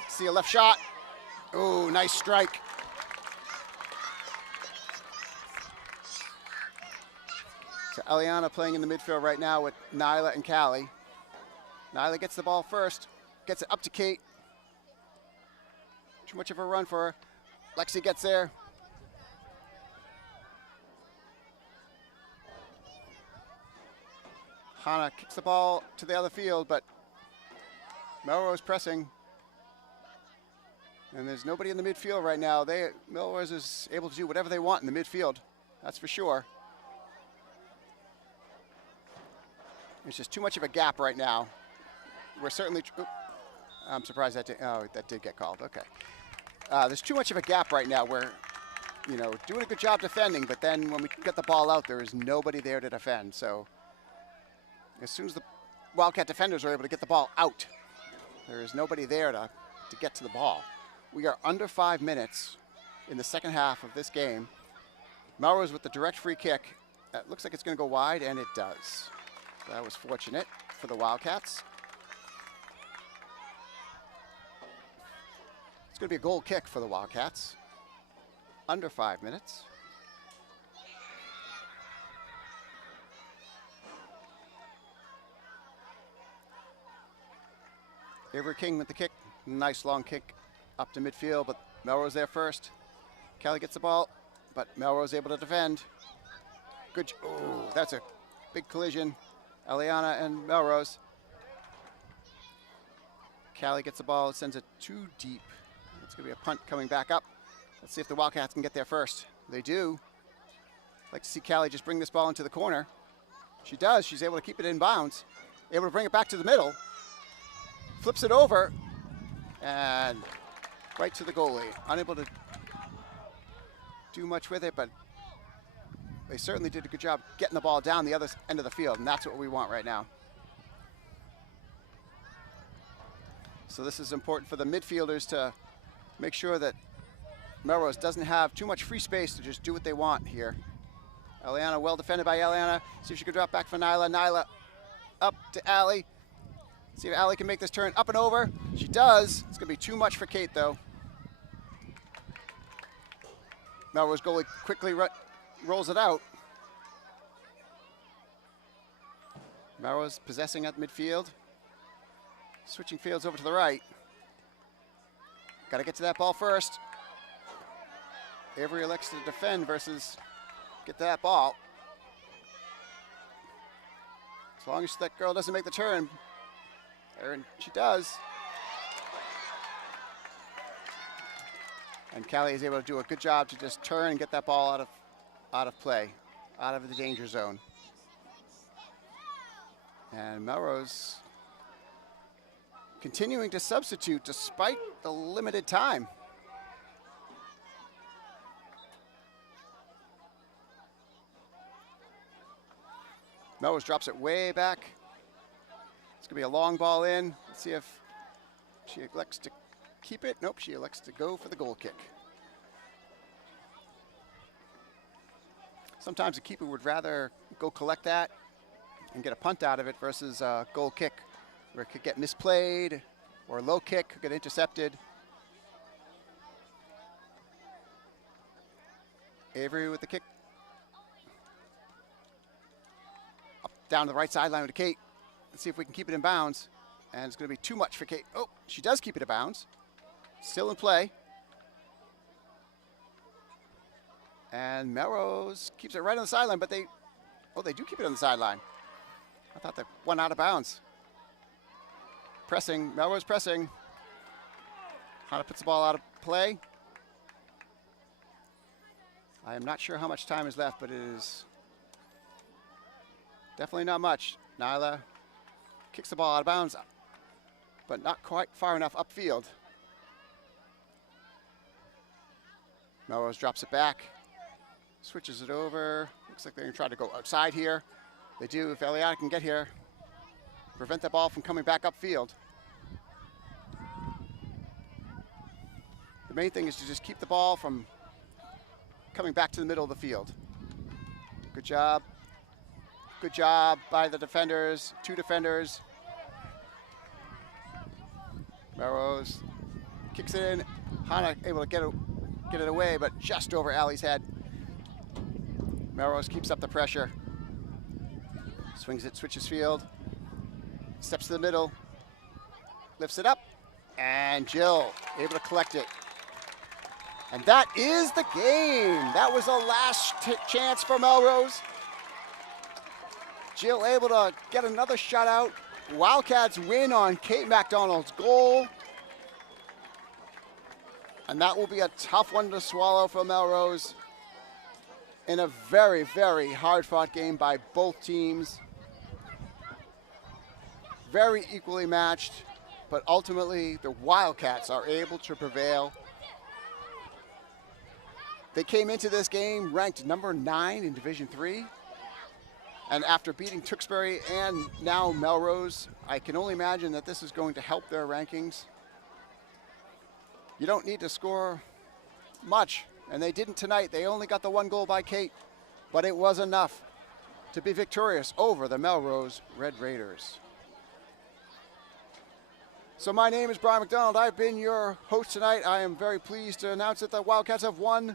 See a left shot. Oh, nice strike. So Eliana playing in the midfield right now with Nyla and Callie. Nyla gets the ball first, gets it up to Kate. Too much of a run for her. Lexi gets there. Hannah kicks the ball to the other field, but Melrose pressing. And there's nobody in the midfield right now. Melrose is able to do whatever they want in the midfield. That's for sure. There's just too much of a gap right now. We're certainly, I'm surprised that did get called, okay. There's too much of a gap right now. We're, doing a good job defending, but then when we get the ball out, there is nobody there to defend. So as soon as the Wildcat defenders are able to get the ball out, there is nobody there to get to the ball. We are under 5 minutes in the second half of this game. Melrose with the direct free kick. It looks like it's going to go wide, and it does. So that was fortunate for the Wildcats. It's going to be a goal kick for the Wildcats. Under 5 minutes. Avery King with the kick. Nice long kick up to midfield, but Melrose there first. Kelly gets the ball, but Melrose able to defend. Good. Oh, that's a big collision. Eliana and Melrose. Callie gets the ball, sends it too deep. It's going to be a punt coming back up. Let's see if the Wildcats can get there first. They do. I'd like to see Callie just bring this ball into the corner. She does. She's able to keep it in bounds. Able to bring it back to the middle. Flips it over. And right to the goalie. Unable to do much with it, but they certainly did a good job getting the ball down the other end of the field, and that's what we want right now. So this is important for the midfielders to make sure that Melrose doesn't have too much free space to just do what they want here. Eliana, well defended by Eliana. See if she can drop back for Nyla. Nyla up to Allie. See if Allie can make this turn up and over. She does. It's going to be too much for Kate, though. Melrose goalie quickly rolls it out. Melrose possessing at midfield. Switching fields over to the right. Got to get to that ball first. Avery elects to defend versus get to that ball. As long as that girl doesn't make the turn. And she does. And Callie is able to do a good job to just turn and get that ball out of play, out of the danger zone. And Melrose continuing to substitute despite the limited time. Melrose drops it way back. It's going to be a long ball in. Let's see if she elects to keep it. Nope, she elects to go for the goal kick. Sometimes a keeper would rather go collect that and get a punt out of it versus a goal kick where it could get misplayed or a low kick could get intercepted. Avery with the kick. Up down to the right sideline with Kate. Let's see if we can keep it in bounds. And it's going to be too much for Kate. Oh, she does keep it in bounds. Still in play. And Melrose keeps it right on the sideline, but they do keep it on the sideline. I thought that went out of bounds. Pressing, Melrose pressing. Hannah puts the ball out of play. I am not sure how much time is left, but it is definitely not much. Nyla kicks the ball out of bounds, but not quite far enough upfield. Melrose drops it back, switches it over. Looks like they're going to try to go outside here. They do. If Eliana can get here, prevent that ball from coming back upfield. The main thing is to just keep the ball from coming back to the middle of the field. Good job. Good job by the defenders, 2 defenders. Melrose kicks it in. Hannah able to get it away, but just over Allie's head. Melrose keeps up the pressure. Swings it, switches field, steps to the middle, lifts it up, and Jill able to collect it. And that is the game. That was a last chance for Melrose. Jill able to get another shutout. Wildcats win on Kate MacDonald's goal. And that will be a tough one to swallow for Melrose in a very, very hard-fought game by both teams. Very equally matched, but ultimately the Wildcats are able to prevail. They came into this game ranked number 9 in Division III. And after beating Tewksbury and now Melrose, I can only imagine that this is going to help their rankings. You don't need to score much, and they didn't tonight. They only got the 1 goal by Kate, but it was enough to be victorious over the Melrose Red Raiders. So my name is Brian McDonald. I've been your host tonight. I am very pleased to announce that the Wildcats have won.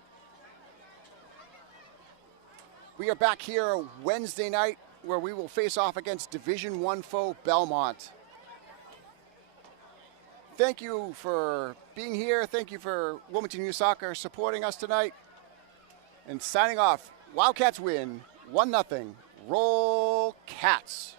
We are back here Wednesday night where we will face off against Division I foe Belmont. Thank you for being here. Thank you for Wilmington Youth Soccer supporting us tonight. And signing off, Wildcats win 1-0. Roll Cats.